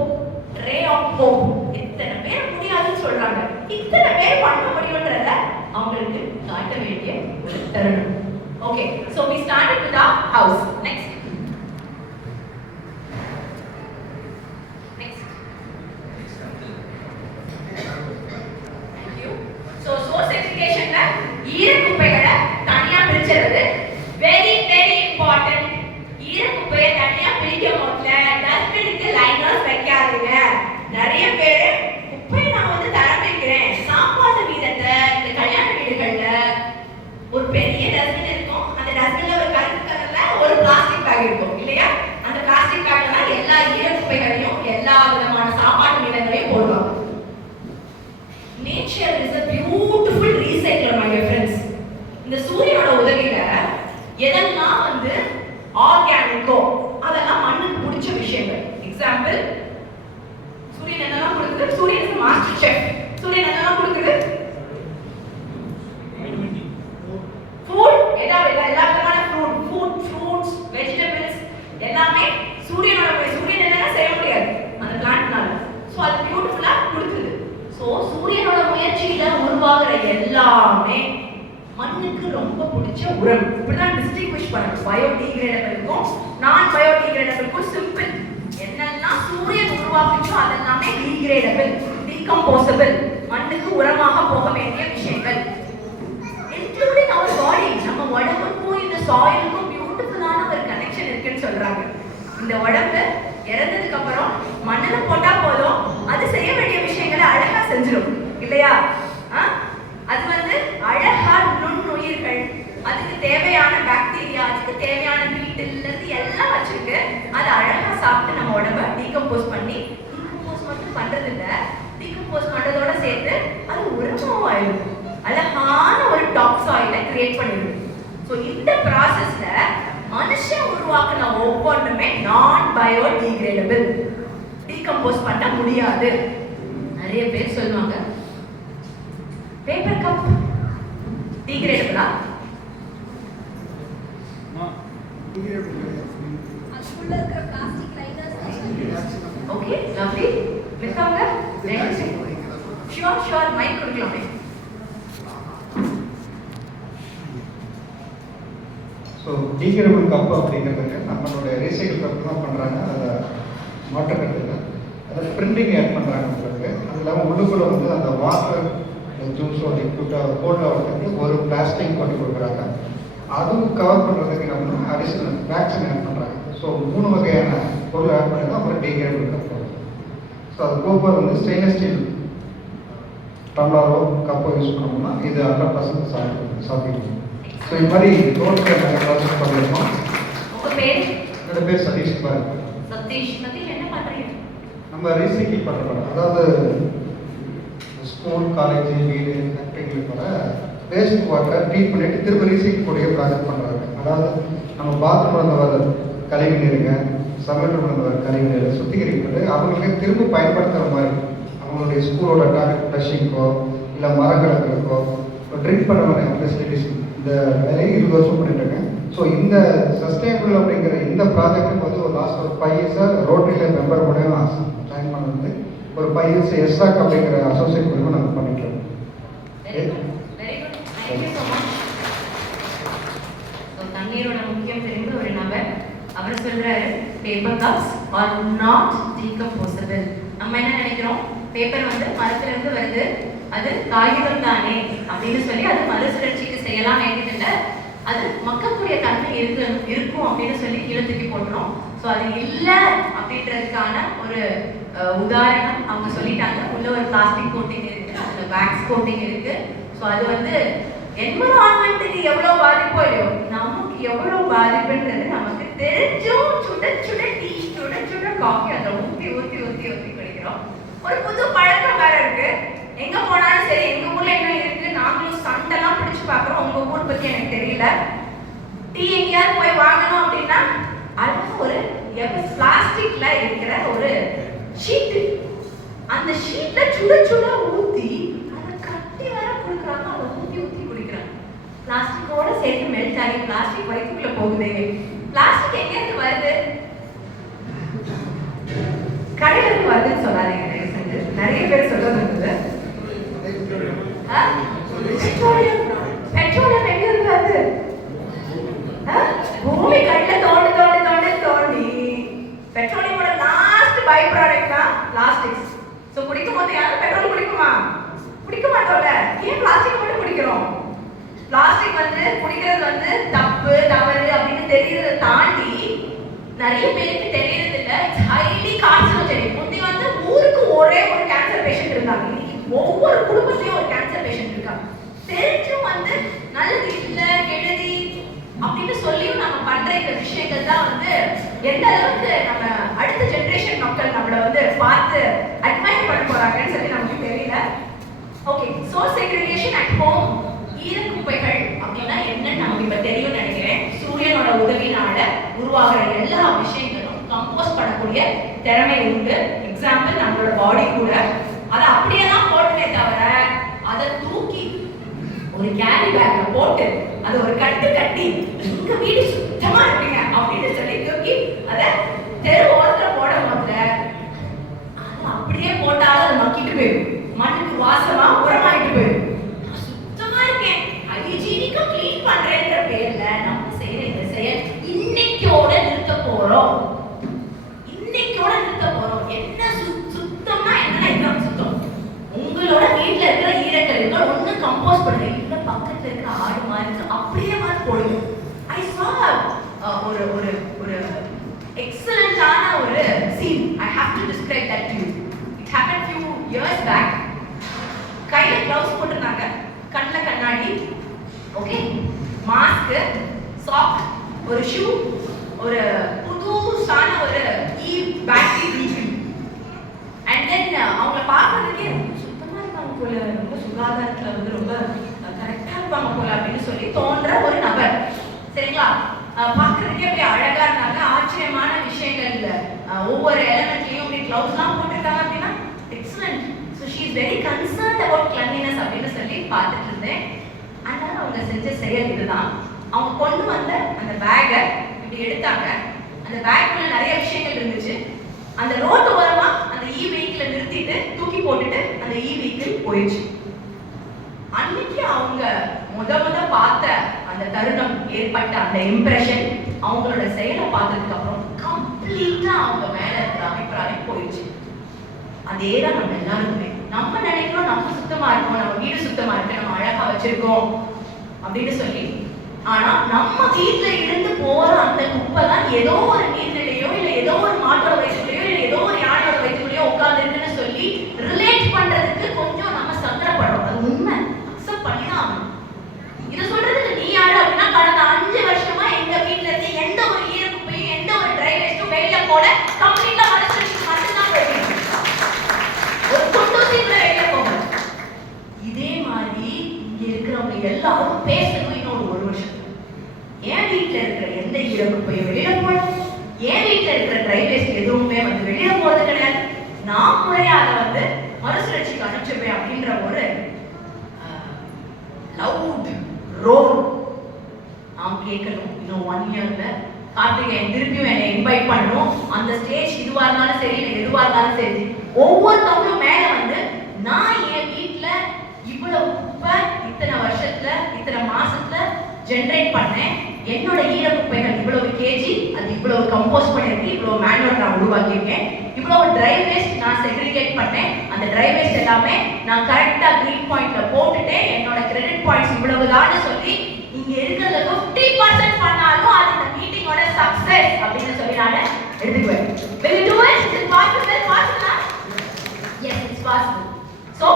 ரே ஆஃப் ஹோப். இத்தனை பேர் முடியாதுன்னு சொல்றாங்க, இத்தனை பேர் பண்ண முடியும்ன்றத அவங்களுக்கு காட்ட வேண்டிய ஒரு தருணம். Okay, so we started with our house. Next. Thank you. So source educationல ஈர குப்பைகளை தனியா பிரிச்சிருது வெரி ரொம்ப பிடிச்ச உரம். இப்படிதான் டிஸ்டிங்விஷ் பண்ணணும் பயோடிகிரேடபிளுக்கும் நான் பயோடிகிரேடபிளுக்கும். சிம்பிள். என்னெல்லாம் சூரியன் உருவாக்குச்சோ அதெல்லாமே டிகிரேடபிள், டீகம்போசபிள், மண்ணுக்கு உரமாக போக வேண்டிய விஷயங்கள். இன்க்ளூடிங் அவர் பாடி. நம்ம உடம்புக்கும் இந்த சாயிலுக்கும் பியூட்டிஃபுல்லான ஒரு கனெக்ஷன் இருக்குன்னு சொல்றாங்க. இந்த உடம்பு இறந்ததுக்கு அப்புறம் மண்ணுல போட்டா போதும், அது செய்ய வேண்டிய விஷயங்களை அழகா செஞ்சிடும் இல்லையா? அது வந்து அழகா நுண்ணுயிர்கள், அதுக்கு தேவையான பாக்டீரியா, அதுக்கு தேவையான வீட்டில் எல்லாம் வச்சிருக்கு. அதை அழகா சாப்பிட்டு நம்ம உடம்ப டீகம்போஸ் பண்ணி, டீகம்போஸ் மட்டும் பண்றது இல்ல, டீகம்போஸ் பண்றதோட சேர்த்து அது உரமாவும் ஆயிடும். அழகான ஒரு டாப் சாயிலை கிரியேட் பண்ணிடும். ஸோ இந்த ப்ராசஸ்ல மனுஷன் உருவாக்குன ஒவ்வொன்றுமே நான் பயோடிகிரேடபிள், டீகம்போஸ் பண்ண முடியாது. நிறைய பேர் சொல்லுவாங்க பேப்பர் கப் டிகிரேடபிளா? Okay, lovely. மிஸ்ஸாங்க ஷூர் மைக் கொடுக்கலாமே. ஸோ டிகிரேடபிள் கப் அப்படிங்கிறதுக்கு நம்மளோட ரீசைக்கிள் கப் தான் பண்ணுறாங்க. அதை மாற்றக்கட்டில் அதை பிரிண்டிங் ஆட் பண்ணுறாங்க உங்களுக்கு. அது இல்லாமல் உள்ளுக்குள்ளே வந்து அந்த வாட்டர் ஜூஸோ லிக்விட்டோ கோல்ட் ஆகிறதுக்கு ஒரு பிளாஸ்டிக் பண்ணி கொடுக்குறாங்க. அதுவும் கவர் பண்ணுறதுக்கு நம்ம அடிஷனல் வேக்சின் ஆட் பண்ணுறாங்க. ஸோ 3 வகையான பொருள் ஆட் பண்ணி தான் அப்புறம் டிகிரேடபிள் கப் வரும். ஸோ அது கோப்பர் வந்து ஸ்டெயின்லெஸ் ஸ்டீல் டம்ளரோ கப்போ யூஸ் பண்ணோம்னா இது 100% சாப்பிடுவோம். ஸோ இது மாதிரி டோட்டல் நிறைய ப்ராசஸ் பண்ணியிருக்கோம். உங்கள் பேர்? என்னோட பேர் சதீஷ் பாரு. சதீஷ் என்ன பண்ணுறீங்க? நம்ம ரீசைக்கிள் பண்ணுறோம். அதாவது ஸ்கூல், காலேஜ், வீடு, ஃபேக்ட்ரிகளுக்கு வர வேஸ்ட் வாட்டரை ட்ரீட் பண்ணிட்டு திரும்ப ரீசைக்கிள் கூடிய ப்ராஜெக்ட் பண்ணுறாங்க. அதாவது நம்ம பாத்ரூமில் வர கழிவு நீருங்க, சமையல் ரூமில் வர கழிவு நீரை சுத்திகரிப்பது அவங்களுக்கு திரும்ப பயன்படுத்துகிற மாதிரி அவங்களுடைய ஸ்கூலோட டாய்லெட் ஃப்ளஷிங்கோ இல்லை மரக்கலங்களுக்கோ ட்ரிங்க் பண்ண வர ஃபெசிலிட்டிஸ் இந்த வேலையை 20 வருஷம் பண்ணிட்டுருக்கேன். ஸோ இந்த சஸ்டைனபிள் அப்படிங்கிற இந்த ப்ராஜெக்ட்டுக்கு வந்து ஒரு லாஸ்ட் ஒரு 5 இயர்ஸாக ரோட்டரியில் மெம்பர் மூலமாக ஜாயின் பண்ணது. ஒரு 5 இயர்ஸ் எஸ்ராக் அப்படிங்கிற அசோசியேட் மூலமாக நாங்கள் பண்ணிக்கிறோம். தண்ணீரோட முக்கியம் தெரிந்த ஒரு நபர் அவர் சொல்றாரு, பேப்பர் கப்ஸ் ஆர் நாட் டீகம்போசபிள். நம்ம என்ன நினைக்கிறோம், பேப்பர் வந்து மரத்துல இருந்து வருது, அது காகிதம் தானே அப்படின்னு சொல்லி அது மறுசுழற்சிக்கு செய்யலாம் வேண்டியதில்லை, அது மக்கக்கூடிய தன்மை இருக்கும் அப்படின்னு சொல்லி கீழே தூக்கி போட்டுரும். ஸோ அது இல்லை அப்படின்றதுக்கான ஒரு உதாரணம் அவங்க சொல்லிட்டாங்க. உள்ள ஒரு பிளாஸ்டிக் கோட்டிங் இருக்கு, அதுல வேக்ஸ் கோட்டிங் இருக்கு. ஸோ அது வந்து என்விரான்மெண்ட்டுக்கு எவ்வளோ பாதிப்போ இல்லையோ நமக்கு எவ்வளோ பாதிப்புன்றது நமக்கு தெரிஞ்சும் சுட சுட டீ, சுட சுட காஃபி அதை ஊற்றி ஊற்றி ஊற்றி ஊற்றி குடிக்கிறோம். ஒரு புது பழக்கம் வேற இருக்கு. எங்க போனாலும் சரி, எங்க ஊர்ல என்ன இருக்கு, நாங்களும் சண்டைலாம் பிடிச்சு பாக்குறோம். உங்க ஊர் பத்தி எனக்கு தெரியல. டீ எங்கேயாவது போய் வாங்கணும் அப்படின்னா அழகா ஒரு பிளாஸ்டிக்ல இருக்கிற ஒரு ஷீட், அந்த ஷீட்ல சுட சுட ஊத்தி அதை கட்டி வேற குடுக்குறாங்க. அதை ஊத்தி ஊத்தி குடிக்கிறாங்க. பிளாஸ்டிக்கோட சேர்த்து மெல்ட் ஆகி பிளாஸ்டிக் வயிற்றுக்குள்ள போகுது. பிளாஸ்டிக் எங்க இருந்து வருது? கடையில இருந்து வருதுன்னு சொல்லாதீங்க. நிறைய பேர் சொல்றது இருந்தது பெட்ரோலியம் எங்க இருந்து வருது? பூமி கடையில தோண்டி தோண்டி தோண்டி தோண்டி பெட்ரோலியமோட லாஸ்ட் பை ப்ராடக்ட் தான் பிளாஸ்டிக்ஸ். ஸோ குடிக்கும் போது யாரும் பெட்ரோல் குடிக்குமா? குடிக்க மாட்டோம்ல. ஏன் பிளாஸ்டிக் மட்டும் குடிக்கிறோம்? பிளாஸ்டிக் வந்து குடிக்கிறது வந்து தப்பு தவறு அப்படின்னு தெரியறதை தாண்டி நிறைய பேருக்கு தெரியறது இல்லை. It's highly carcinogenic. முந்தி வந்து ஊருக்கு ஒரே ஒரு கேன்சர் பேஷண்ட் இருந்தாங்க. இன்னைக்கு ஒவ்வொரு குடும்பத்திலையும் ஒரு கேன்சர் பேஷண்ட் இருக்காங்க. தெரிஞ்சும் வந்து நல்லது இல்லை கெடுதி அப்படின்னு சொல்லியும் நம்ம பண்ற இந்த விஷயங்கள் தான் வந்து எந்த அளவுக்கு நம்ம அடுத்த ஜெனரேஷன் மக்கள் நம்மளை வந்து பார்த்து அட்மைர் பண்ண போறாங்கன்னு சொல்லி நமக்கு தெரியல. Okay, source segregation at home. ஈரக்குப்பைகள் அப்படின்னா என்னன்னு நமக்கு இப்ப தெரியும் நினைக்கிறேன். சூரியனோட உதவினால உருவாகிற எல்லா விஷயங்களும் கம்போஸ்ட் பண்ணக்கூடிய திறமை உண்டு. எக்ஸாம்பிள் நம்மளோட பாடி கூட அதை அப்படியே தான் போட்டுமே தவிர அதை தூக்கி ஒரு கேரி பேக்ல போட்டு அதை ஒரு கட்டு கட்டி உங்க வீடு சுத்தமா இருக்குங்க அப்படின்னு சொல்லி தூக்கி அதை தெரு ஓரத்துல போட போதுல அது அப்படியே போட்டாலும் அது மக்கிட்டு போயிடும். மண்ணுக்கு வாசமா உரமாயிட்டு போயிடும். சுத்தமா இருக்கேன், ஹைஜீனிக்கா கிளீன் பண்றேன் இருக்க ஒண்ணு கம்போஸ் பண்ணுங்க, இல்ல பக்கத்துல இருக்க ஆடு மாதிரி இருக்கு அப்படியே மாதிரி போடுங்க. ஐ saw ஒரு ஒரு ஒரு எக்ஸலண்டான ஒரு scene. I have to describe that to you. It happen few years back. கையில கிளவுஸ் போட்டிருந்தாங்க, கண்ணுல கண்ணாடி, ஓகே, மாஸ்க், சாக், ஒரு ஷூ, ஒரு புதுசான ஒரு பேட்டரி வீல். அண்ட் தென் அவங்க பார்க்கறதுக்கே சுத்தமா இருப்பாங்க போல, ரொம்ப சுகாதாரத்துல வந்து ரொம்ப கரெக்டா இருப்பாங்க போல அப்படின்னு சொல்லி தோன்ற ஒரு நபர். சரிங்களா? பார்க்கறதுக்கே அப்படியே அழகா இருந்தாங்க. ஆச்சரியமான விஷயங்கள் ஒவ்வொரு எலமெண்ட்லயும் அப்படி கிளவுஸ்லாம் போட்டிருக்காங்க அப்படின்னா excellent. So she is very concerned about cleanliness அப்படின்னு சொல்லி பார்த்துட்டு இருந்தேன். அதனால அவங்க செஞ்ச செயல் இதுதான். அவங்க கொண்டு வந்த அந்த பேக்கை இப்படி எடுத்தாங்க. அந்த பேக்குள்ள நிறைய விஷயங்கள் இருந்துச்சு. அந்த ரோட்டு ஓரமா அந்த வெஹிக்கிளை நிறுத்திட்டு தூக்கி போட்டுட்டு அந்த வெஹிக்கிள் போயிடுச்சு. அன்னைக்கு அவங்க முத பார்த்த அந்த தருணம், ஏற்பட்ட அந்த இம்ப்ரெஷன், அவங்களோட செயலை பார்த்ததுக்கு அப்புறம் கம்ப்ளீட்டா அவங்க மேல இருக்கிற அபிப்பிராயம் போயிடுச்சு. அதேதான் நம்ம எல்லாருமே. நம்ம நினைக்கிறோம் நம்ம சுத்தமா இருக்கோம், நம்ம வீடு சுத்தமா இருக்கு, நம்ம அழகா வச்சிருக்கோம் அப்படின்னு சொல்லி. ஆனா நம்ம வீட்டுல இருந்து போற அந்த குப்பை தான் ஏதோ ஒரு நீர்நிலையோ இல்ல ஏதோ ஒரு மாட்டோட வயிற்றுலையோ இல்ல ஏதோ ஒரு யானையோட வயிற்றுலையோ உட்கார்ந்து இருக்குன்னு சொல்லி ரிலேட் பண்றதுக்கு கொஞ்சம் நம்ம சங்கடப்படுறோம். அது உண்மை, அக்செப்ட் பண்ணிதான் ஆகணும். இதை சொல்றதுக்கு நீ யாரு அப்படின்னா, கடந்த 5 வருஷமா எங்க வீட்டுல இருந்து எந்த ஒரு ஈர குப்பையும் எந்த ஒரு ட்ரை வேஸ்டும் வெளியில போட கம்ப்ளீட்டா மனசு மட்டும்தான் போயிடுங்க. ஒரு கொண்டோசி கூட வெளியில போங்க. இதே மாதிரி இங்க இருக்கிறவங்க எல்லாரும் பேசணும் இன்னொரு 1 வருஷம். என் வீட்டுல இருக்கிற எந்த ஈர குப்பையும் வெளியில போட, என் வீட்டுல இருக்கிற ட்ரை வேஸ்ட் எதுவுமே வந்து வெளியில போறது கிடையாது, நான் முறையா அதை வந்து மறுசுழற்சிக்கு அனுப்பிச்சிருப்பேன் அப்படின்ற ஒரு லவுட் ரோல் நாம் கேட்கணும். இன்னும் 1 இயர்ல கார்த்திகேயன் திருப்பியும் என்னை இன்வைட் பண்ணணும். அந்த ஸ்டேஜ் இதுவா இருந்தாலும் சரி இல்லை எதுவா இருந்தாலும் சரி, ஒவ்வொருத்தவங்களும் மேல வந்து நான் என் வீட்டுல இவ்வளவு குப்பை இத்தனை வருஷத்துல இத்தனை மாசத்துல ஜெனரேட் பண்ணேன், என்னோட ஈர குப்பைகள் இவ்வளவு கேஜி, அது இவ்வளவு கம்போஸ் பண்ணிருக்கு, இவ்வளவு மேனுவல் நான் உருவாக்கியிருக்கேன், இவ்வளவு ட்ரை வேஸ்ட் நான் செக்ரிகேட் பண்ணேன், அந்த ட்ரை வேஸ்ட் எல்லாமே நான் கரெக்டா கிரீன் பாயிண்ட்ல போட்டுட்டேன், என்னோட கிரெடிட் பாயிண்ட்ஸ் இவ்வளவுதான்னு சொல்லி இங்க இருக்கிறதுல 50% பண்ணாலும் அது இந்த மீட்டிங்கோட சக்சஸ் அப்படின்னு சொல்லி நான் எடுத்துக்குவேன். Will you do it? Is it possible? Possible? Yes, it's possible. So,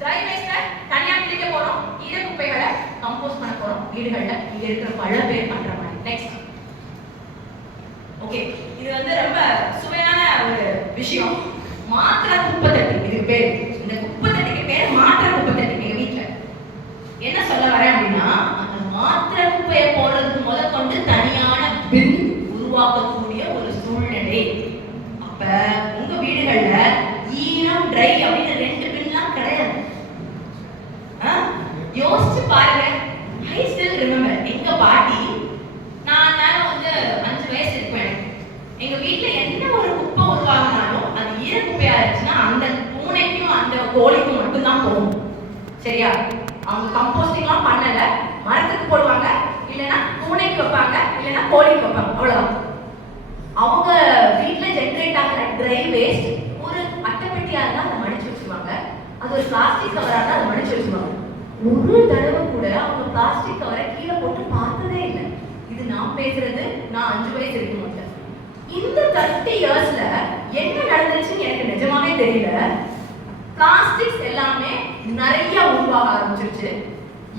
dry waste தனியா பிரிக்க போறோம், ஈர குப்பைகளை கம்போஸ் பண்ண போறோம் வீடுகள்ல. இங்க இருக்கிற பல பேர் பண்ற மாதிரி. நெக்ஸ்ட், ஓகே, இது வந்து ரொம்ப சுவையான ஒரு விஷயம். மாத்திர குப்பை தட்டி, இதுக்கு பேரு, இந்த குப்பை தட்டிக்கு பேரு மாத்திர குப்பை தட்டி. எங்க வீட்டுல என்ன சொல்ல வரேன் அப்படின்னா, அந்த மாத்திர குப்பையை போடுறதுக்கு முதற்கொண்டு தனியான பின் உருவாக்கக்கூடிய ஒரு சூழ்நிலை. அப்ப உங்க வீடுகள்ல ஈரம் ட்ரை அப்படின்னு 2 பின்லாம் கிடையாது. யோசிச்சு பாருங்க. ஐ ஸ்டில் ரிமெம்பர், எங்க பாட்டி, நான் வந்து 5 வயசு இருப்பேன், எங்க வீட்டுல என்ன ஒரு குப்பை உருவாகினாலும் அது ஈர குப்பையா இருந்துச்சுன்னா அந்த பூனைக்கும் அந்த கோழிக்கும் மட்டும்தான் போகும். சரியா? அவங்க கம்போஸ்டிங்லாம் பண்ணல, மரத்துக்கு போடுவாங்க, இல்லைன்னா பூனைக்கு வைப்பாங்க, இல்லைன்னா கோழிக்கு வைப்பாங்க, அவ்வளவுதான். அவங்க வீட்டுல ஜெனரேட் ஆகிற ட்ரை வேஸ்ட் ஒரு அட்டைப்பெட்டியா இருந்தா அதை மடிச்சு வச்சுருவாங்க, அது ஒரு பிளாஸ்டிக் கவரா இருந்தா அதை மடிச்சு வச்சுருவாங்க. ஒரு தடவை கூட அவங்க பிளாஸ்டிக் கவரை கீழே போட்டு பார்த்ததே இல்லை. இது நான் பேசுறது நான் 5 வயசு இருக்கும் போது. இந்த 30 இயர்ஸ்ல என்ன நடந்துச்சுன்னு எனக்கு நிஜமாவே தெரியல. பிளாஸ்டிக்ஸ் எல்லாமே நிறைய உருவாக ஆரம்பிச்சிருச்சு.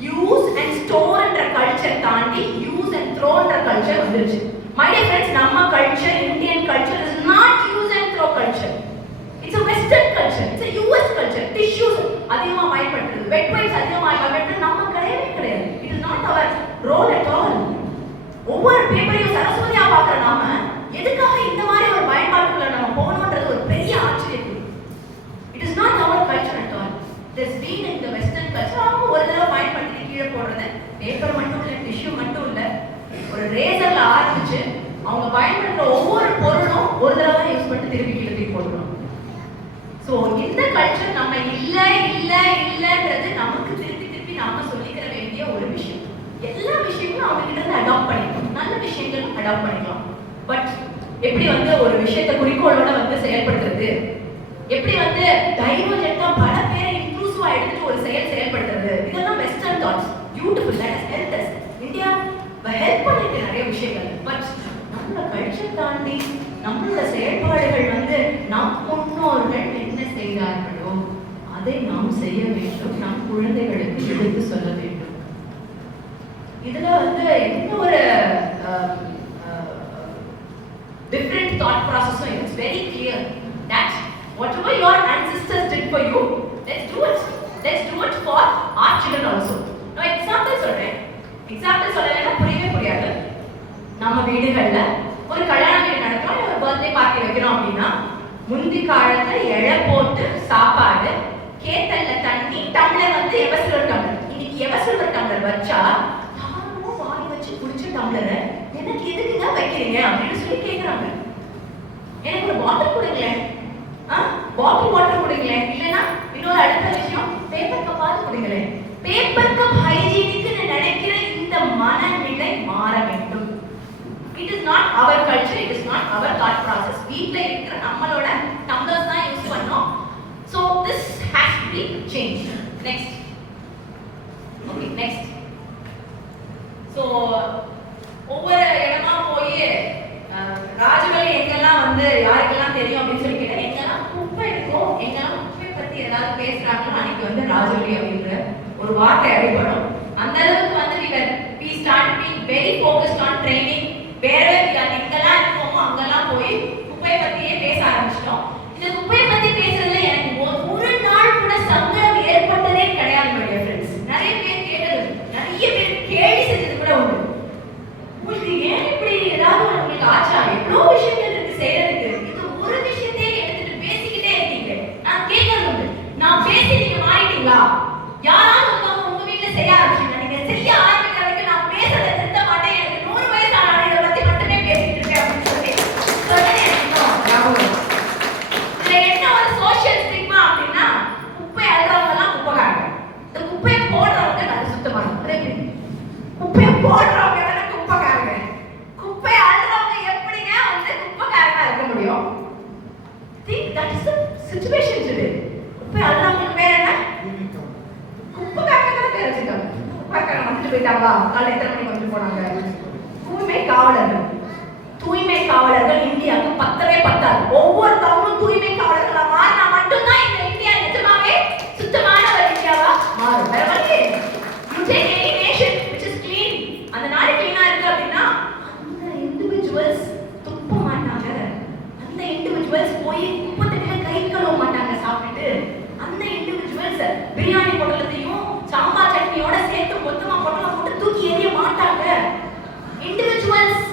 யூஸ் அண்ட் ஸ்டோர்ன்ற கல்ச்சர் தாண்டி யூஸ் அண்ட் த்ரோன்ற கல்ச்சர் வந்துருச்சு. மை டியர் ஃப்ரெண்ட்ஸ், நம்ம culture, Indian culture is not use and throw culture. It's a western culture, it's a US culture. Tissues அதிகமா பயன்படுத்துறது, வெட் வைப்ஸ் அதிகமா பயன்படுத்துறது நம்ம கிடையவே கிடையாது. It is not our role at all. ஒவ்வொரு பேப்பரையும் சரஸ்வதியா பார்க்குற நாம எதுக்காக இந்த மாதிரி ஒரு பயன்பாட்டுக்குள்ள நம்ம போகணுன்றது ஒரு பெரிய ஆச்சரியம். It is not our culture at all. This been in the western culture. அவங்க ஒரு தடவை பயன்படுத்தி கீழே போடுறது, பேப்பர் மட்டும் இல்லை, டிஷ்யூ மட்டும் இல்லை, ஒரு ரேசர்ல ஆரம்பிச்சு அவங்க பயன்படுத்துற ஒவ்வொரு பொருளும் ஒரு தடவை யூஸ் பண்ணிட்டு திருப்பி கீழே போடணும். ஸோ இந்த கல்ச்சர் நம்ம இல்லைன்றது நமக்கு திருப்பி நாம சொல்லிக்கிற வேண்டிய ஒரு விஷயம். எல்லா விஷயங்களும் அவங்க கிட்ட இருந்து அடாப்ட் பண்ணிக்கலாம், நல்ல விஷயங்களும் அடாப்ட் பண்ணிக்கலாம். பட் எப்படி வந்து ஒரு விஷயத்தை குறிக்கோளோட செயல்படுத்துறது, எப்படி டைவர்ஜென்ட்டா பல பேரை இன்க்ளூசிவா எடுத்துட்டு ஒரு செயல் beautiful, that is help us. India help பண்ணிட்டு நிறைய விஷயங்கள், பட் நம்மளோட கல்ச்சர் தாண்டி நம்மளோட செயல்பாடுகள் வந்து நம் முன்னோர்கள் என்ன செய்தார்களோ அதை நாம் செய்ய வேண்டும், நம் குழந்தைகளுக்கு எடுத்து சொல்ல வேண்டும். இதுல வந்து எந்த ஒரு different thought process. It's very clear that whatever your ancestors did for you, let's do it. Let's do it for our children also. Now example சொல்றேன். எக்ஸாம்பிள் சொல்லலைன்னா புரியவே புரியாது. நம்ம வீடுகள்ல ஒரு கல்யாண வீடு நடக்கிறோம், ஒரு பர்த்டே பார்ட்டி வைக்கிறோம் அப்படின்னா முந்தி காலத்துல இலை போட்டு சாப்பாடு, கேத்தல்ல தண்ணி, டம்ளர் வந்து எவசிலர் டம்ளர். இன்னைக்கு எவசிலர் டம்ளர் வச்சா யாரும் வாங்கி வச்சு குடிச்ச டம்ளரை எனக்கு எதுக்குங்க வைக்கிறீங்க அப்படின்னு சொல்லி கேட்குறாங்க. எனக்கு ஒரு பாட்டில் கொடுங்களேன், பாட்டில் வாட்டர் கொடுங்களேன், இல்லைன்னா இன்னொரு அடுத்த விஷயம் பேப்பர் கப்பாவது கொடுங்களேன். பேப்பர் கப் ஹைஜீனிக்னு நினைக்கிற இந்த மனநிலை மாற வேண்டும். It is not our culture, it is not our thought process. வீட்டில் இருக்கிற நம்மளோட டம்ளர்ஸ் தான் யூஸ் பண்ணோம். So this has to be change. Next, okay next. So ஒவ்வொரு இடமா போய் ராஜவழி எங்கெல்லாம் வந்து யாருக்கெல்லாம் தெரியும் அப்படின்னு சொல்லி கேட்டேன். எங்கெல்லாம் குப்பை இருக்கும், எங்கெல்லாம் குப்பை பத்தி ஏதாவது பேசுறாங்களோ அன்னைக்கு வந்து ராஜவழி அப்படின்ற ஒரு வார்த்தை அடிபடும். அந்த அளவுக்கு வந்து we start being very focused on training. wherever we are, எங்கெல்லாம் இருக்கோமோ அங்கெல்லாம் போய் குப்பை பத்தியே பேச ஆரம்பிச்சிட்டோம். இந்த குப்பை பத்தி பேசுறதுல எனக்கு ஒரு நாள் கூட சங்கடம் ஏற்பட்டதே கிடையாது my dear friends. நிறைய பேர் கேட்டது, நிறைய பேர் கேள்வி செஞ்சது கூட உண்டு. உங்களுக்கு ஏன் இப்படி ஏதாவது உங்களுக்கு ஆச்சா? எவ்வளோ விஷயங்கள் இருக்கு செய்யறதுக்கு, இது ஒரு விஷயத்தையே எடுத்துட்டு பேசிக்கிட்டே இருக்கீங்க. நான் கேட்கறது உண்டு, நான் பேசி நீங்க மாறிட்டீங்களா? யாராவது ஒருத்தவங்க உங்க வீட்டுல செய்ய ஆரம்பிச்சீங்க, நீங்க செய்ய ஆரம்பிக்கிற வரைக்கும் நான் பேசுறதை நிறுத்த மாட்டேன், எனக்கு 100 வயசு ஆனாலும் இதை பத்தி மட்டுமே பேசிட்டு இருக்கேன் அப்படின்னு சொல்லி சொன்னது இதுல என்ன ஒரு சோசியல் ஸ்டிக்மா அப்படின்னா, குப்பை அழுறவங்க எல்லாம் குப்பைக்காரங்க, இந்த குப்பையை போடுறவங்க நல்ல சுத்தமானவங்க, குப்பையை போடுறவங்க குப்பைக்காரங்க, குப்பை அழுறவங்க எப்படிங்க வந்து குப்பைக்காரங்க இருக்க முடியும்? think that is the situation today. குப்பை அழுறவங்களுக்கு பேர் என்ன? குப்பைக்காரங்க தான் பேர் வச்சிருக்காங்க. குப்பைக்காரங்க வந்துட்டு போயிட்டாங்களா, காலை எத்தனை மணிக்கு வந்து போனாங்க? தூய்மை காவலர்கள், தூய்மை காவலர்கள் இந்தியாவுக்கு பத்தவே பத்தாது. ஒவ்வொருத்தவங்களும் தூய்மை காவலர்களா மாறினா மட்டும்தான் இந்த இந்தியா நிஜமாவே சுத்தமான ஒரு இந்தியாவா மாறும். வேற வழி you take any nation which is clean, அந்த நாடு கிளீனா இருக்கு அப்படின்னா அந்த இண்டிவிஜுவல்ஸ் துப்ப மாட்டாங்க, அந்த இண்டிவிஜுவல்ஸ் போய் குப்பைத்தட்டில கை கழுவ மாட்டாங்க சாப்பிட்டுட்டு, அந்த இண்டிவிஜுவல்ஸ் பிரியாணி பொட்டலத்தையும் சாம்பார் சட்னியோட சேர்த்து மொத்தமா பொட்டலம் போட்டு தூக்கி எறிய மாட்டாங்க. இண்டிவிஜுவல்ஸ்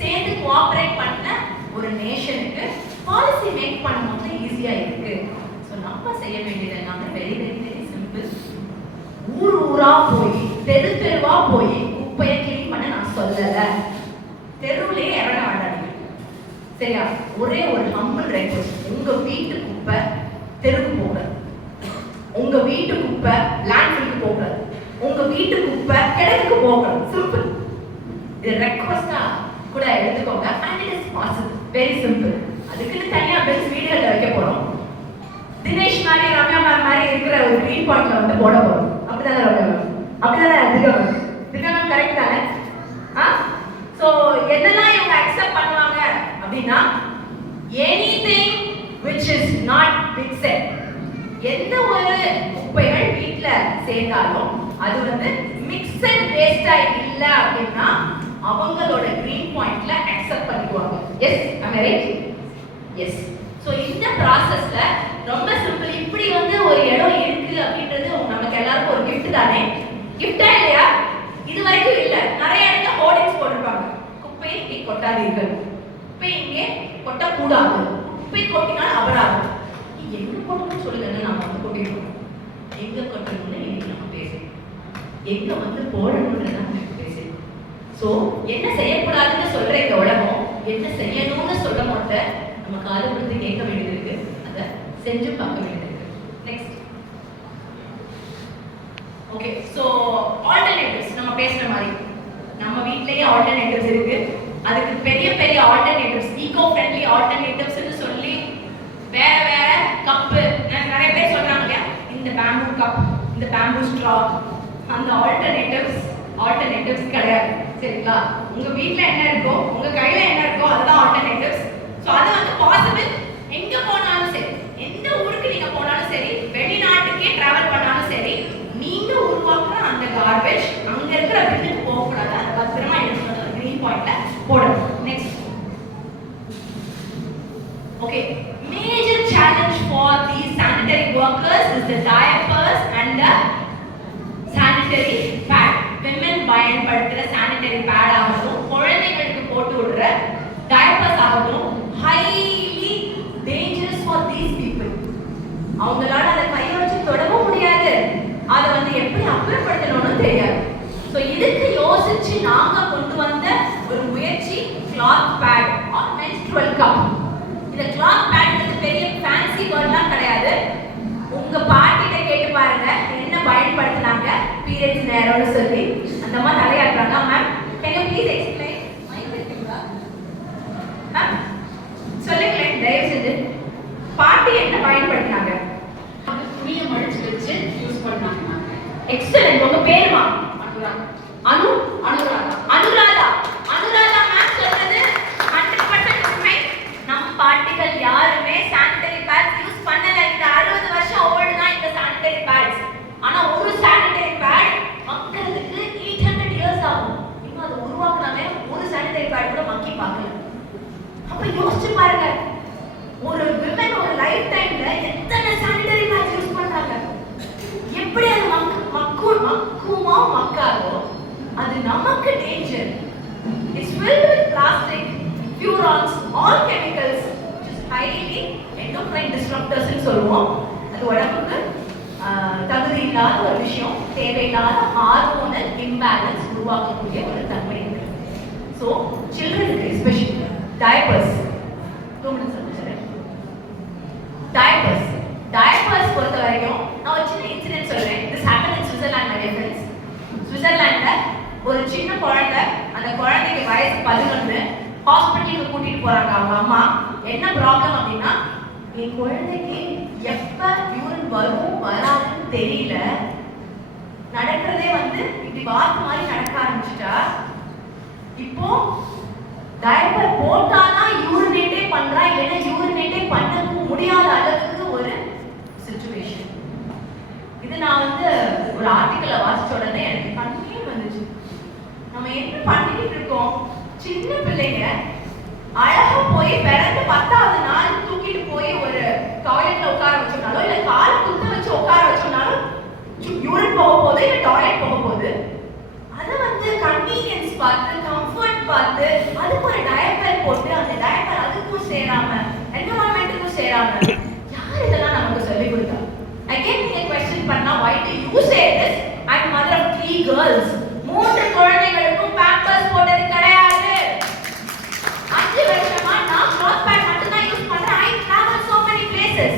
சேர்ந்து கோஆபரேட் பண்ண ஒரு நேஷனுக்கு பாலிசி மேக் பண்ணும்போது ஈஸியா இருக்கு. ஸோ நம்ம செய்ய வேண்டியது எல்லாமே வெரி வெரி வெரி சிம்பிள். ஊர் ஊரா போய் தெரு தெருவா போய் குப்பையை கிளீன் பண்ண நான் சொல்லல, தெருவிலே இறங்க வேண்டாம். சரியா? ஒரே ஒரு ஹம்பிள் ரெக்வெஸ்ட், உங்க வீட்டு குப்பை தெருக்கு போகக்கூடாது, உங்க வீட்டு குப்பை லேண்ட்ஃபில்க்கு போகக்கூடாது, உங்க வீட்டு குப்பை கிடக்குக்கு போகக்கூடாது. சிம்பிள். இது ரெக்வெஸ்டா கூட எடுத்துக்கோங்க. And it is possible, very simple. அதுக்குன்னு தனியா பெஸ்ட் வீடுகளில் வைக்க போறோம். தினேஷ் மாதிரி ரம்யா மேம் மாதிரி இருக்கிற ஒரு க்ரீன் பாயிண்ட்ல வந்து போட போறோம். அப்படிதானே ரம்யா மேம்? அப்படிதானே திகா மேம்? கரெக்ட் தானே? ஸோ என்னெல்லாம் இவங்க அக்செப்ட் பண்ணுவாங்க அப்படின்னா, anything which is not mixed, எந்த ஒரு குப்பைகள் வீட்ல சேர்ந்தாலும் அது வந்து மிக்சட் வேஸ்டா இல்ல அப்படின்னா அவங்களோட கிரீன் பாயிண்ட்ல அக்செப்ட் பண்ணிக்குவாங்க. Yes, am I right? Yes. So இந்த ப்ராசஸ்ல ரொம்ப சிம்பிள். இப்படி வந்து ஒரு இடம் இருக்கு அப்படின்றது நமக்கு எல்லாருக்கும் ஒரு கிஃப்ட் தானே? கிஃப்டா இல்லையா? இது வரைக்கும் இல்ல. நிறைய இடத்துல ஹோர்டிங்ஸ் போட்டிருப்பாங்க, குப்பையை இங்கே கொட்டாதீர்கள், குப்பை இங்கே கொட்டக்கூடாது, குப்பை கொட்டினால் அபராதம். எங்க கொட்டணும்னு சொல்லுங்க, நம்ம வந்து கொட்டிருக்கோம். எங்க கொட்டணும்னு இன்னைக்கு நம்ம பேசணும், எங்க வந்து போடணும்னு நம்ம பேசணும். ஸோ என்ன செய்யக்கூடாதுன்னு சொல்ற இந்த உலகம் என்ன செய்யணும்னு சொல்ல மாட்டேன், நம்ம காது கொடுத்து கேட்க வேண்டியது இருக்கு, அதை செஞ்சு பார்க்க வேண்டியது இருக்கு. Next, okay. ஸோ ஆல்டர்னேட்டிவ்ஸ் நம்ம பேசுற மாதிரி நம்ம வீட்லயே ஆல்டர்னேட்டிவ்ஸ் இருக்கு. அதுக்கு பெரிய பெரிய ஆல்டர்னேட்டிவ்ஸ், ஈகோ ஃப்ரெண்ட்லி ஆல்டர்னேட்டிவ்ஸ்னு சொல்லி வேற வேற கப்பு நிறைய பேர் சொல்றாங்க இல்லையா, இந்த பேம்பூ கப், இந்த பேம்பூ ஸ்ட்ரா, அந்த ஆல்டர்னேட்டிவ்ஸ் கிடையாது. சரிங்களா? உங்க வீட்ல என்ன இருக்கோ, உங்க கையில என்ன இருக்கோ அதுதான் ஆல்டர்னேட்டிவ்ஸ். சோ அது வந்து பாசிபிள். எங்க போனாலும் சரி, எந்த ஊருக்கு நீங்க போனாலும் சரி, வெளிநாட்டுக்கே டிராவல் பண்ணாலும் சரி, நீங்க உருவாக்குற அந்த கார்பேஜ் அங்க இருக்கிற பின்னுக்கு போக கூடாது. அது பத்திரமா எடுத்து கிரீன் பாயிண்ட்ல போடணும். Next. Okay, major challenge for these sanitary workers is the diapers and the sanitary pad. Women பயன்படுத்துற sanitary pad ஆகட்டும், குழந்தைகளுக்கு போட்டு விடுற diapers ஆகட்டும், highly dangerous for these people. அவங்களால அதை கையை வச்சு தொடவும் முடியாது, அதை வந்து எப்படி அப்புறப்படுத்தணும்னு தெரியாது. ஸோ இதுக்கு யோசிச்சு நாங்க கொண்டு வந்த ஒரு முயற்சி cloth pad or menstrual cup. இந்த கிளாத் பேட்ன்றது பெரிய ஃபேன்சி வேர்ட்லாம் கிடையாது. உங்க பாட்டிட்ட கேட்டு பாருங்க என்ன பயன்படுத்தினாங்க பீரியட்ஸ் நேரம்னு சொல்லி அந்த மாதிரி தலையாட்டுறாங்க. Ma'am can you please explain? Mind இருக்குங்களா மேம்? சொல்லுங்களேன் தயவு செஞ்சு. பாட்டி என்ன பயன்படுத்தினாங்க? துணியை மடிச்சு வச்சு யூஸ் பண்ணாங்க. எக்ஸலென்ட். உங்க பேருமா? அனுராதா. அனுராதா மேம் சொல்றது 100% உண்மை. நம்ம பாட்டிகள் யாருமே சானிட்டரி பேட்ஸ் யூஸ் பண்ணல. இந்த 60 வருஷம் ஓல்டு தான் இந்த சானிட்டரி பேட்ஸ். ஆனா ஒரு சானிட்டரி பேட் மக்களுக்கு 800 இயர்ஸ் ஆகும். இன்னும் அதை உருவாக்குனாலே ஒரு சானிட்டரி பேட் கூட மக்கி பார்க்கல. அப்ப யோசிச்சு பாருங்க, ஒரு விமன் ஒரு லைஃப் டைம்ல எத்தனை சானிட்டரி பேட்ஸ் யூஸ் பண்றாங்க. எப்படி அது மக்குமா மக்காதோ அது நமக்கு danger. It's filled with plastic, furans, all chemicals which is highly endocrine disruptors ன்னு சொல்லுவோம். அது உடம்புக்கு தகுதி இல்லாத ஒரு விஷயம், தேவையில்லாத ஹார்மோனல் இம்பேலன்ஸ் உருவாக்கக்கூடிய ஒரு தன்மை இருக்கு. ஸோ சில்ட்ரனுக்கு எஸ்பெஷலி டயப்பர்ஸ் 2 minutes டயப்பர்ஸ் பொறுத்த வரைக்கும் நான் ஒரு சின்ன இன்சிடென்ட் சொல்றேன். This happen in Switzerland. My dear friends, சுவிட்சர்லாந்துல ஒரு சின்ன குழந்தை, அந்த குழந்தைக்கு வயசு 11, ஹாஸ்பிட்டலுக்கு கூட்டிட்டு போறாங்க அவங்க அம்மா. என்ன ப்ராப்ளம் அப்படின்னா, என் குழந்தைக்கு எப்ப யூரின் வரும் வராதுன்னு தெரியல, நடக்கிறதே வந்து இப்படி வாக்கு மாதிரி நடக்க ஆரம்பிச்சுட்டா. இப்போ டயப்பர் போட்டாதான் யூரினேட்டே பண்றா, இல்லைன்னா யூரினேட்டே பண்ணவும் முடியாத அளவுக்கு ஒரு சிச்சுவேஷன். இது நான் வந்து ஒரு ஆர்டிக்கலை வாசிச்ச உடனே எனக்கு கண்ணீர் வந்துச்சு. நம்ம என்ன பண்ணிட்டு இருக்கோம்? சின்ன பிள்ளைங்க அழகா போய் பிறந்து 10வது நாள் தூக்கிட்டு போய் ஒரு டாய்லெட்ல உட்கார வச்சோம்னாலோ, இல்ல காலை குத்த வச்சு உட்கார வச்சோம்னாலும் யூரின் போக போகுது, இல்ல டாய்லெட் போக போகுது. அதை வந்து கன்வீனியன்ஸ் பார்த்து, கம்ஃபர்ட் பார்த்து, அதுக்கு ஒரு டயப்பர் போட்டு, அந்த டயப்பர் அதுக்கும் சேராம, என்விரான்மெண்ட்டுக்கும் சேராம, யார் இதெல்லாம் நமக்கு சொல்லிக் கொடுத்தா? அகைன் நீங்க क्वेश्चन பண்ணா, why do you say this? I'm mother of 3 girls. 3 குழந்தைகளுக்கும் பேம்பர்ஸ் போட்டது கிடையாது. 5 வருஷமா நான் கிளாத் பேட் மட்டும் தான் யூஸ் பண்றேன். I travel so many places.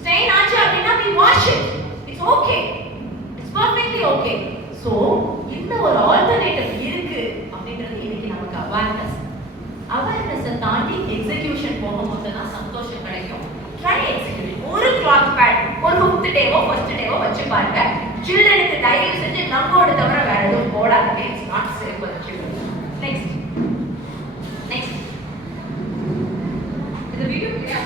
Stain ஆச்சு அப்படின்னா we wash it. It's okay. It's perfectly okay. So இந்த ஒரு ஆல்டர்னேட்டிவ் இருக்கு அப்படின்றது இன்னைக்கு நமக்கு அவேர்னஸ் தாண்டி எக்ஸிகியூஷன் போகும்போது தான் சந்தோஷம் கிடைக்கும். Try execute. ஒரு கிளாத் பேட் ஒரு 5th டேவோ ஃபர்ஸ்ட் டேவோ வச்சு பாருங்க. சில்ட்ரனுக்கு தயவு செஞ்சு நம்மோட தவிர வேற எதுவும் போடாதீங்க. It's not safe for children. Next இந்த வீடியோ கிளியரா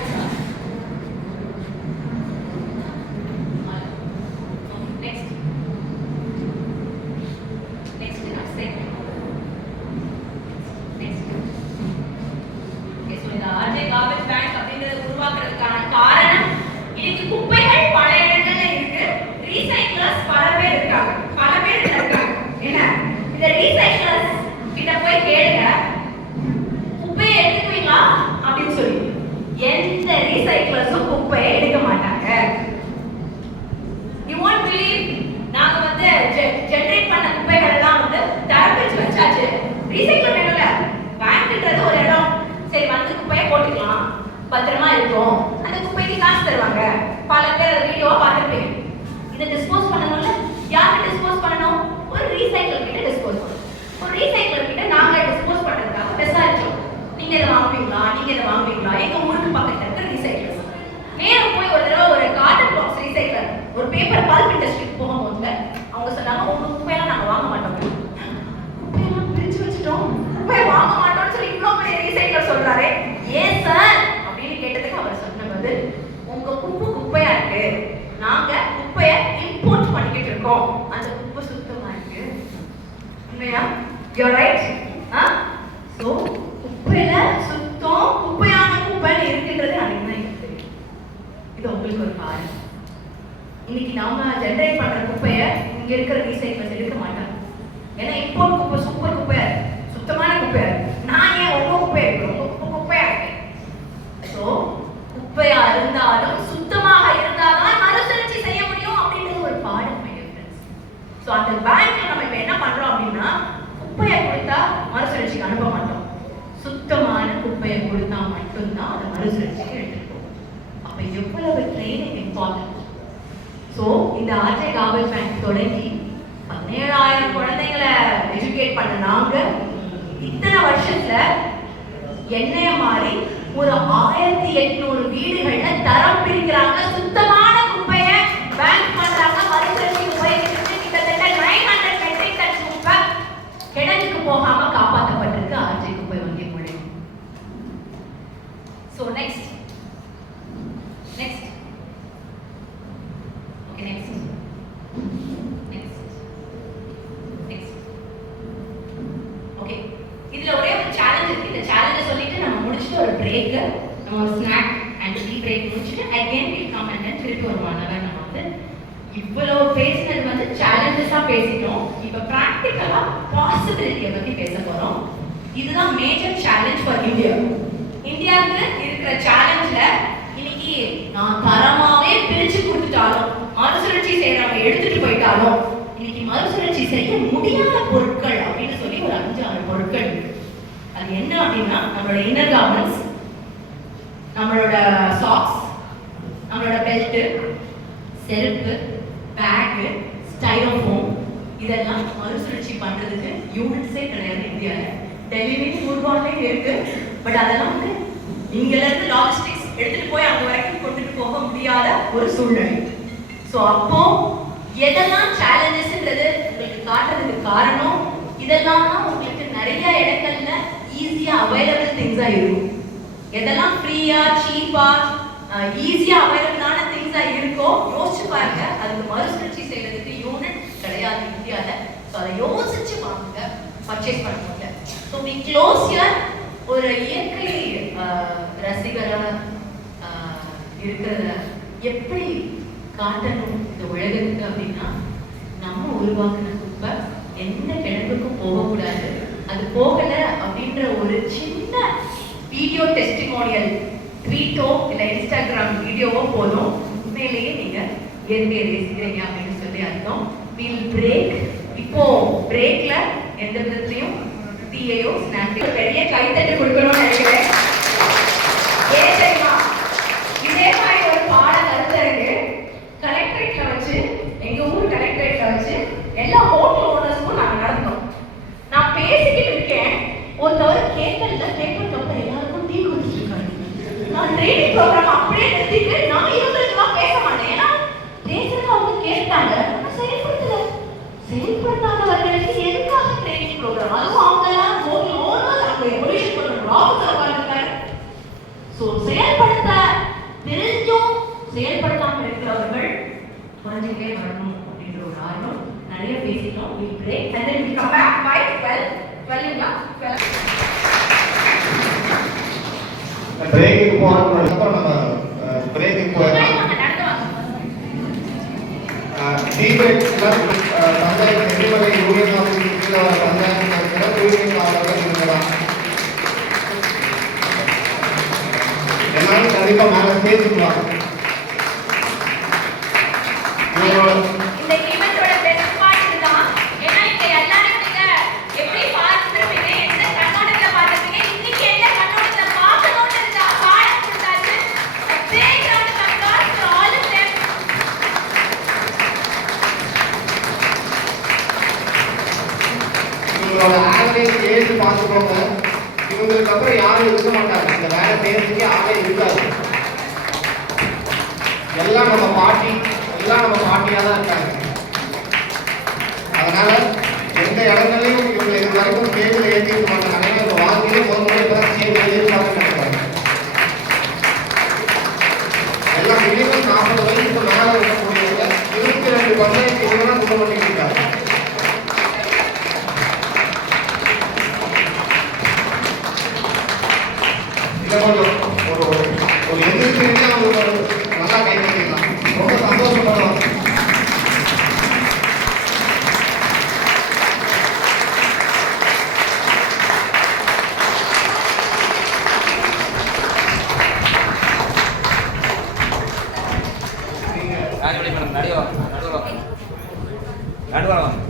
உருவாக்குறதுக்கான காரணம், இன்னைக்கு குப்பைகள் பல இடங்கள்ல இருக்கு, ரீசைக்கிளர்ஸ் பல பேர் இருக்காங்க. என்ன இந்த ரீசைக்கிளர்ஸ் கிட்ட போய் கேளுங்க, குப்பையை எடுத்துக்குவீங்களா அப்படின்னு சொல்லி. எந்த ரீசைக்கிளர்ஸும் குப்பையை எடுக்க மாட்டாங்க. யூ வாண்ட் பிலீவ், நாங்க வந்து ஜெனரேட் பண்ண குப்பைகள் எல்லாம் வந்து தரப்பிச்சு வச்சாச்சு. ரீசைக்கிள் வேணும்ல, பேங்க்ன்றது ஒரு இடம், சரி வந்து குப்பையை போட்டுக்கலாம், பத்திரமா இருக்கும், அந்த குப்பைக்கு காசு தருவாங்க. பல பேர் அந்த வீடியோவா பார்த்துருப்பீங்க. இதை டிஸ்போஸ் பண்ணணும்ல, யாருக்கு டிஸ்போஸ் பண்ணணும்? ஒரு ரீசைக்கிள் கிட்ட டிஸ்போஸ் பண்ணணும். ஒரு ரீசைக்கிள் கிட்ட நாங்க டிஸ்போஸ் பண்றதுக்காக விசாரிச்சோம். நீங்க இதை வாங்குவீங்களா? எங்க ஊருக்கு பக்கத்துல இருக்க ரீசைக்கிளர்ஸ் நேரம் போய் ஒரு தடவை ஒரு காட்டன் பாக்ஸ் ரீசைக்கிளர், ஒரு பேப்பர் பல்ப் இண்டஸ்ட்ரிக்கு போகும்போது அவங்க சொன்னாங்க, உங்க குப்பை You're right? So குப்பையில சுத்தம் குப்பையான குப்பைன்னு இருக்குன்றது அன்னைக்கு தான் எனக்கு தெரியும். இது உங்களுக்கு ஒரு பாடம். இன்னைக்கு நாம ஜெனரேட் பண்ற குப்பையை இங்க இருக்கிற ரீசைக்கிளர்ஸ் எடுக்க மாட்டாங்க. ஏன்னா இம்போர்ட் குப்பை சூப்பர் குப்பையா இருக்கு, சுத்தமான குப்பையா இருக்கு. நான் ஏன் உங்க குப்பையா இருக்கு, உங்க குப்பையா இருக்கு. ஸோ குப்பையா இருந்தாலும் சுத்தமாக இருந்தால்தான் மறுசுழற்சி செய்ய முடியும் அப்படின்றது ஒரு பாடம். ஸோ அந்த பேங்க்ல நம்ம இப்ப என்ன பண்றோம் அப்படின்னா குப்பையை கொடுத்தா மறுசுழற்சிக்கு அனுப்ப மாட்டோம். சுத்தமான குப்பையை கொடுத்தா மட்டும்தான் அதை மறுசுழற்சிக்கு எடுத்துட்டு போகும். அப்ப எவ்வளவு ட்ரைனிங் இம்பார்ட்டன்ட். ஸோ இந்த ஆர்ஜே கார்பேஜ் பேங்க் தொடங்கி 17,000 குழந்தைங்களை எஜுகேட் பண்ண நாங்க இத்தனை வருஷத்துல என்னைய மாதிரி ஒரு 1800 வீடுகள்ல தரம் பிரிக்கிறாங்க. சுத்தமான குப்பையை பேங்க் பண்றாங்க, மறுசுழற்சி உபயோகிச்சு கிட்டத்தட்ட 900 மெட்ரிக் டன் குப்பை கிணறுக்கு போகாம காப்பாற்றப்பட்டிருக்கு ஆர்ஜே குப்பை வங்கி மூலம். ஸோ நெக்ஸ்ட் ஓகே, இதுல ஒரே ஒரு சேலஞ்ச் இருக்கு. இந்த சேலஞ்சை சொல்லிட்டு நம்ம முடிச்சுட்டு ஒரு பிரேக், நம்ம ஒரு ஸ்நாக் அண்ட் டீ பிரேக் முடிச்சுட்டு அகைன் வில் கம் அண்ட் திருப்பி ஒரு 1 hour நம்ம வந்து இவ்வளவு பேசினது வந்து சேலஞ்சஸா பேசிட்டோம். இப்ப பிராக்டிக்கலா பாசிபிலிட்டியை பத்தி பேச போறோம். இதுதான் மேஜர் சேலஞ்ச் ஃபார் இந்தியா. இந்தியாவுக்கு இருக்கிற சேலஞ்ச்ல இன்னைக்கு நான் தரமாவே பிரிச்சு கொடுத்துட்டாலும் மறுசுழற்சி செய்யறவங்க எடுத்துட்டு போயிட்டாலும் இன்னைக்கு மறுசுழற்சி செய்ய முடியாத பொருட்கள் அப்படின்னு சொல்லி ஒரு 5-6 பொருட்கள் இருக்கு. அது என்ன அப்படின்னா நம்மளோட இன்னர் கார்மெண்ட்ஸ், நம்மளோட சாக்ஸ், நம்மளோட பெல்ட், செருப்பு, பேக், ஸ்டைரோஃபோம், இதெல்லாம் மறுசுழற்சி பண்றதுக்கு யூனிட்ஸே கிடையாது இந்தியால. டெல்லியிலேயும் குர்கான்லேயும் இருக்கு. பட் அதெல்லாம் வந்து இங்கல இருந்து லாஜிஸ்டிக்ஸ் எடுத்துட்டு போய் அங்க வரைக்கும் கொண்டுட்டு போக முடியாத ஒரு சூழ்நிலை. ஸோ அப்போ எதெல்லாம் சேலஞ்சஸ்ன்றது உங்களுக்கு காட்டுறதுக்கு காரணம் இதெல்லாம் தான் உங்களுக்கு நிறைய இடங்கள்ல ஈஸியா அவைலபிள் திங்ஸா இருக்கும். எதெல்லாம் ஃப்ரீயா சீப்பா ஈஸியா அவைலபிளான திங்ஸா இருக்கோ யோசிச்சு பாருங்க. அதுக்கு மறுசுழற்சி செய்யறதுக்கு யூனிட் கிடையாது இந்தியால. ஸோ அதை யோசிச்சு வாங்க, பர்ச்சேஸ் பண்ணுவாங்க. So we close here. ஒரு இயற்கை ரசிகரா இருக்கிறத எப்படி காட்டணும் இந்த உலகத்துக்கு அப்படின்னா நம்ம உருவாக்குன குப்பை எந்த கிணத்துக்கும் போகக்கூடாது. அது போகல அப்படின்ற ஒரு சின்ன வீடியோ டெஸ்டிமோனியல் ட்வீட்டோ இல்லை இன்ஸ்டாகிராம் வீடியோவோ போதும் உண்மையிலேயே நீங்க இயற்கையை ரசிக்கிறீங்க அப்படின்னு சொல்லி அர்த்தம். Will break. இப்போ பிரேக்ல எந்த விதத்துலையும் டீயோ ஸ்நாக்ஸோ பெரிய கைத்தட்டு கொடுக்கணும்னு நினைக்கிறேன். ஏன் தெரியுமா? இதே மாதிரி ஒரு பாட கருத்தரங்கு கலெக்டரேட்ல வச்சு, எங்க ஊர் கலெக்டரேட்ல வச்சு எல்லா ஹோட்டல் ஓனர்ஸ்க்கும் நாங்க நடந்தோம். நான் பேசிக்கிட்டு இருக்கேன், ஒருத்தவர் கேட்கறதுக்கு அப்புறம் எல்லாருக்கும் டீ குடிச்சிட்டு இருக்காங்க. நான் ட்ரைனிங் ப்ரோக்ராம் அப்படியே நிறுத்திட்டு நான் இவங்களுக்குலாம் பேச மாட்டேன். ஏன்னா பேசுறது அவங்க கேட்டாங்க, ஆனா செயல்படுத்தாதவர்களுக்கு எதுக்காக ட்ரைனிங் ப்ரோக்ராம்? அதுவும் அவங்க எல்லாம் ஹோட்டல் ஓனர்ஸ் அவங்க எவல்யூஷன் பண்ணணும். ராகுல் இருக்காரு. ஸோ செயல்படுத்த தெரிஞ்சும் செயல்படுத்தாமல் இருக்கிறவர்கள் குறைஞ்சிட்டே வரணும் அப்படின்ற ஒரு ஆர்வம். நிறைய பேசிட்டோம். We break and then we come back by 12 பிரேக்குக்கு போகிறோம். அப்புறம் நம்ம பிரேக்குக்கு போயிடலாம். டீ பிரேக் பஞ்சாயத்து எதிர்வகை யூனியன் ஆஃபீஸ் கீழே வர பஞ்சாயத்து இருக்கிற யூனியன் ஆஃபீஸர் இருக்கலாம். எல்லாரும் கண்டிப்பாக மேலே பேசிக்குவாங்க. இந்த ஈவென்ட்டோட பெஸ்ட் பார்ட் இதுதான். ஏன்னா இங்க எல்லாரும் நீங்க எப்படி பார்த்துருப்பீங்க, எந்த கண்ணோட்டத்துல பார்த்துருப்பீங்க, இன்னைக்கு எந்த கண்ணோட்டத்துல பார்க்கணும்னு இருந்தா பாடம் கொடுத்தாச்சு. Big round of applause for all of them. இவங்களோட ஆவரேஜ் ஏஜ் பார்த்துக்கோங்க. இவங்களுக்கு அப்புறம் யாரும் இருக்க மாட்டாங்க. இந்த வேலை செய்யறதுக்கே ஆளே இருக்காது. எல்லாம் நம்ம பாட்டியாக தான் இருக்காங்க. அதனால எந்த இடங்களையும் இவங்க இது வரைக்கும் டேபிள் ஏற்றிக்க மாட்டாங்க. இவங்க வாங்கியே முதல்ல இப்பதான் டேபிள் ஏற்பாடு நினைப்பாங்க. எல்லாம் மினிமம் 40 வயசுக்கு மேலே இருக்கக்கூடியவங்க 22 பஞ்சாயத்து இவங்க தான் குற்றம் பண்ணிட்டு இருக்காங்க. ராஜமணி மேடம் நடுவா நடுவா நடுவா வாங்க.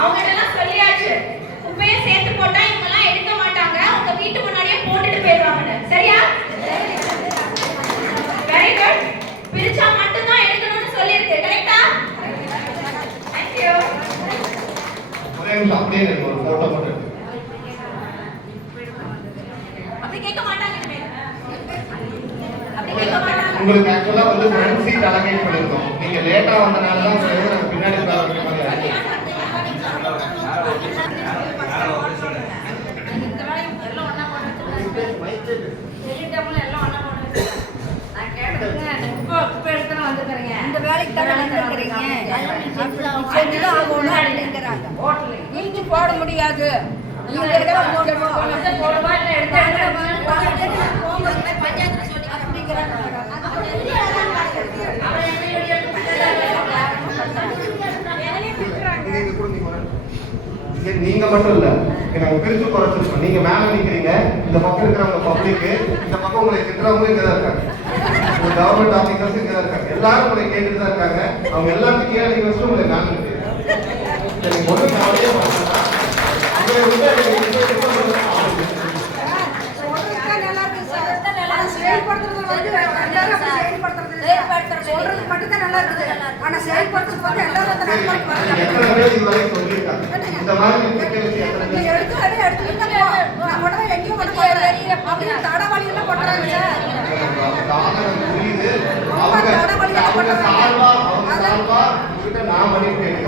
அவங்ககிட்டலாம் சொல்லியாச்சு, குப்பையை சேர்த்து போட்டா இவங்கெல்லாம் எடுக்க மாட்டாங்க, உங்க வீட்டு முன்னாடியே போட்டுட்டு போயிடுவாங்கன்னு. சரியா? Very good. பிரிச்சா மட்டும்தான் எடுக்கணும்னு சொல்லியிருக்கு. கரெக்டா? Thank you. ஒரே நிமிஷம் அப்படியே இருக்கு, ஒரு போட்டோ மட்டும் எடுத்து. அப்படி கேட்க மாட்டாங்க இனிமேல். அப்படி கேட்க மாட்டாங்க. உங்களுக்கு ஆக்சுவலா வந்து ஃப்ரண்ட் சீட் அலகேட் பண்ணிருக்கோம். நீங்க லேட்டா வந்தனால தான் உங்களுக்கு நாங்க பின்னாடி உட்கார வைக்கிற மாதிரி ஆயிடுச்சு. இந்த வேலைக்கு தான் வந்துருக்கீங்க. நீங்க போட முடியாது. நீங்க மட்டும் இல்ல, நாங்க பிரிச்சு குறைச்சிருக்கோம். நீங்க மேல நிக்கிறீங்க, இந்த பக்கம் இருக்கிறவங்க பப்ளிக், இந்த பக்கம் உங்களை திட்டுறவங்க இங்கதான் இருக்காங்க, கவர்மெண்ட் ஆபீசர்ஸ் இங்கதான் இருக்காங்க, எல்லாரும் உங்களை கேட்டுட்டு தான் இருக்காங்க. அவங்க எல்லாத்துக்கும் கீழே நீங்க வச்சு உங்களை மேல நீங்க ஒண்ணு கவலையே பண்ணலாம். சொல்றது மட்டும் தான் நல்லா இருக்குது. ஆனா செயல்படுத்துறது வந்து எல்லாரும் எத்தனை பேர் இதுவரை சொல்லியிருக்காங்க இந்த மாதிரி தடவாளி எல்லாம் பண்றாங்க. புரியுது. அவங்க சார்பா நான் பண்ணிருக்கேன்.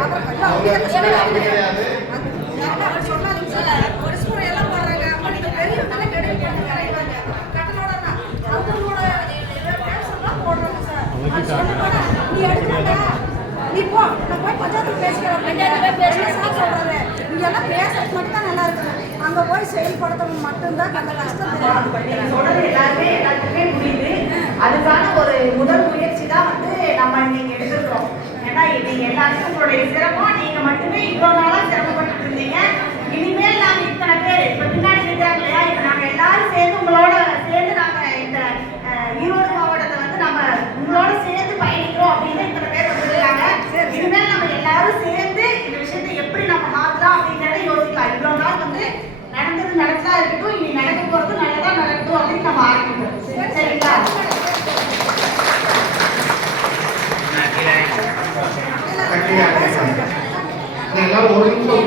அவங்க கிடையாது. ஒரு ஸ்கூல் எல்லாம் போடுறாங்க. பெரிய கட்டளோட அவங்களோட போடுறாங்க சார். நீ எடுக்கடா, நீ போ, நான் போய் பஞ்சாயத்து பேசுகிறேன். சொல்றது இங்கெல்லாம் பேசுறது மட்டும் தான் நல்லா இருக்கு. அங்க போய் செயல்படுத்தவும் மட்டும்தான் அந்த கஷ்டம் தெரியும். சொல்றது எல்லாருக்குமே புரியுது. அதுக்கான ஒரு முதல் முயற்சி தான் வந்து நம்ம இன்னைக்கு எடுத்துக்கிறோம். ஏன்னா நீங்க எல்லாருக்கும் உங்களுடைய சிரமம், நீங்க மட்டுமே இவ்வளவு நாளா சிரமப்பட்டு இருந்தீங்க. இனிமேல் நாங்க இத்தனை பேர் இப்ப பின்னாடி நிற்கிறாங்க இல்லையா, இப்ப நாங்க எல்லாரும் சேர்ந்து உங்களோட சேர்ந்து நாங்க இந்த ஈரோடு மாவட்டத்தை வந்து நம்ம உங்களோட சேர்ந்து பயணிக்கிறோம் அப்படின்னு இத்தனை பேர் வந்துருக்காங்க. இனிமேல் நம்ம எல்லாரும் சேர்ந்து இந்த விஷயத்தை எப்படி நம்ம மாற்றலாம் அப்படிங்கிறத யோசிக்கலாம். இவ்வளவு நாள் வந்து நடந்தது நடந்ததா இருக்கட்டும், இனி நடக்க போறது நல்லதா நடக்கட்டும் அப்படின்னு நம்ம ஆரம்பிக்கிறோம். சரிங்களா? எல்லாரும் ஒரு நிமிஷம்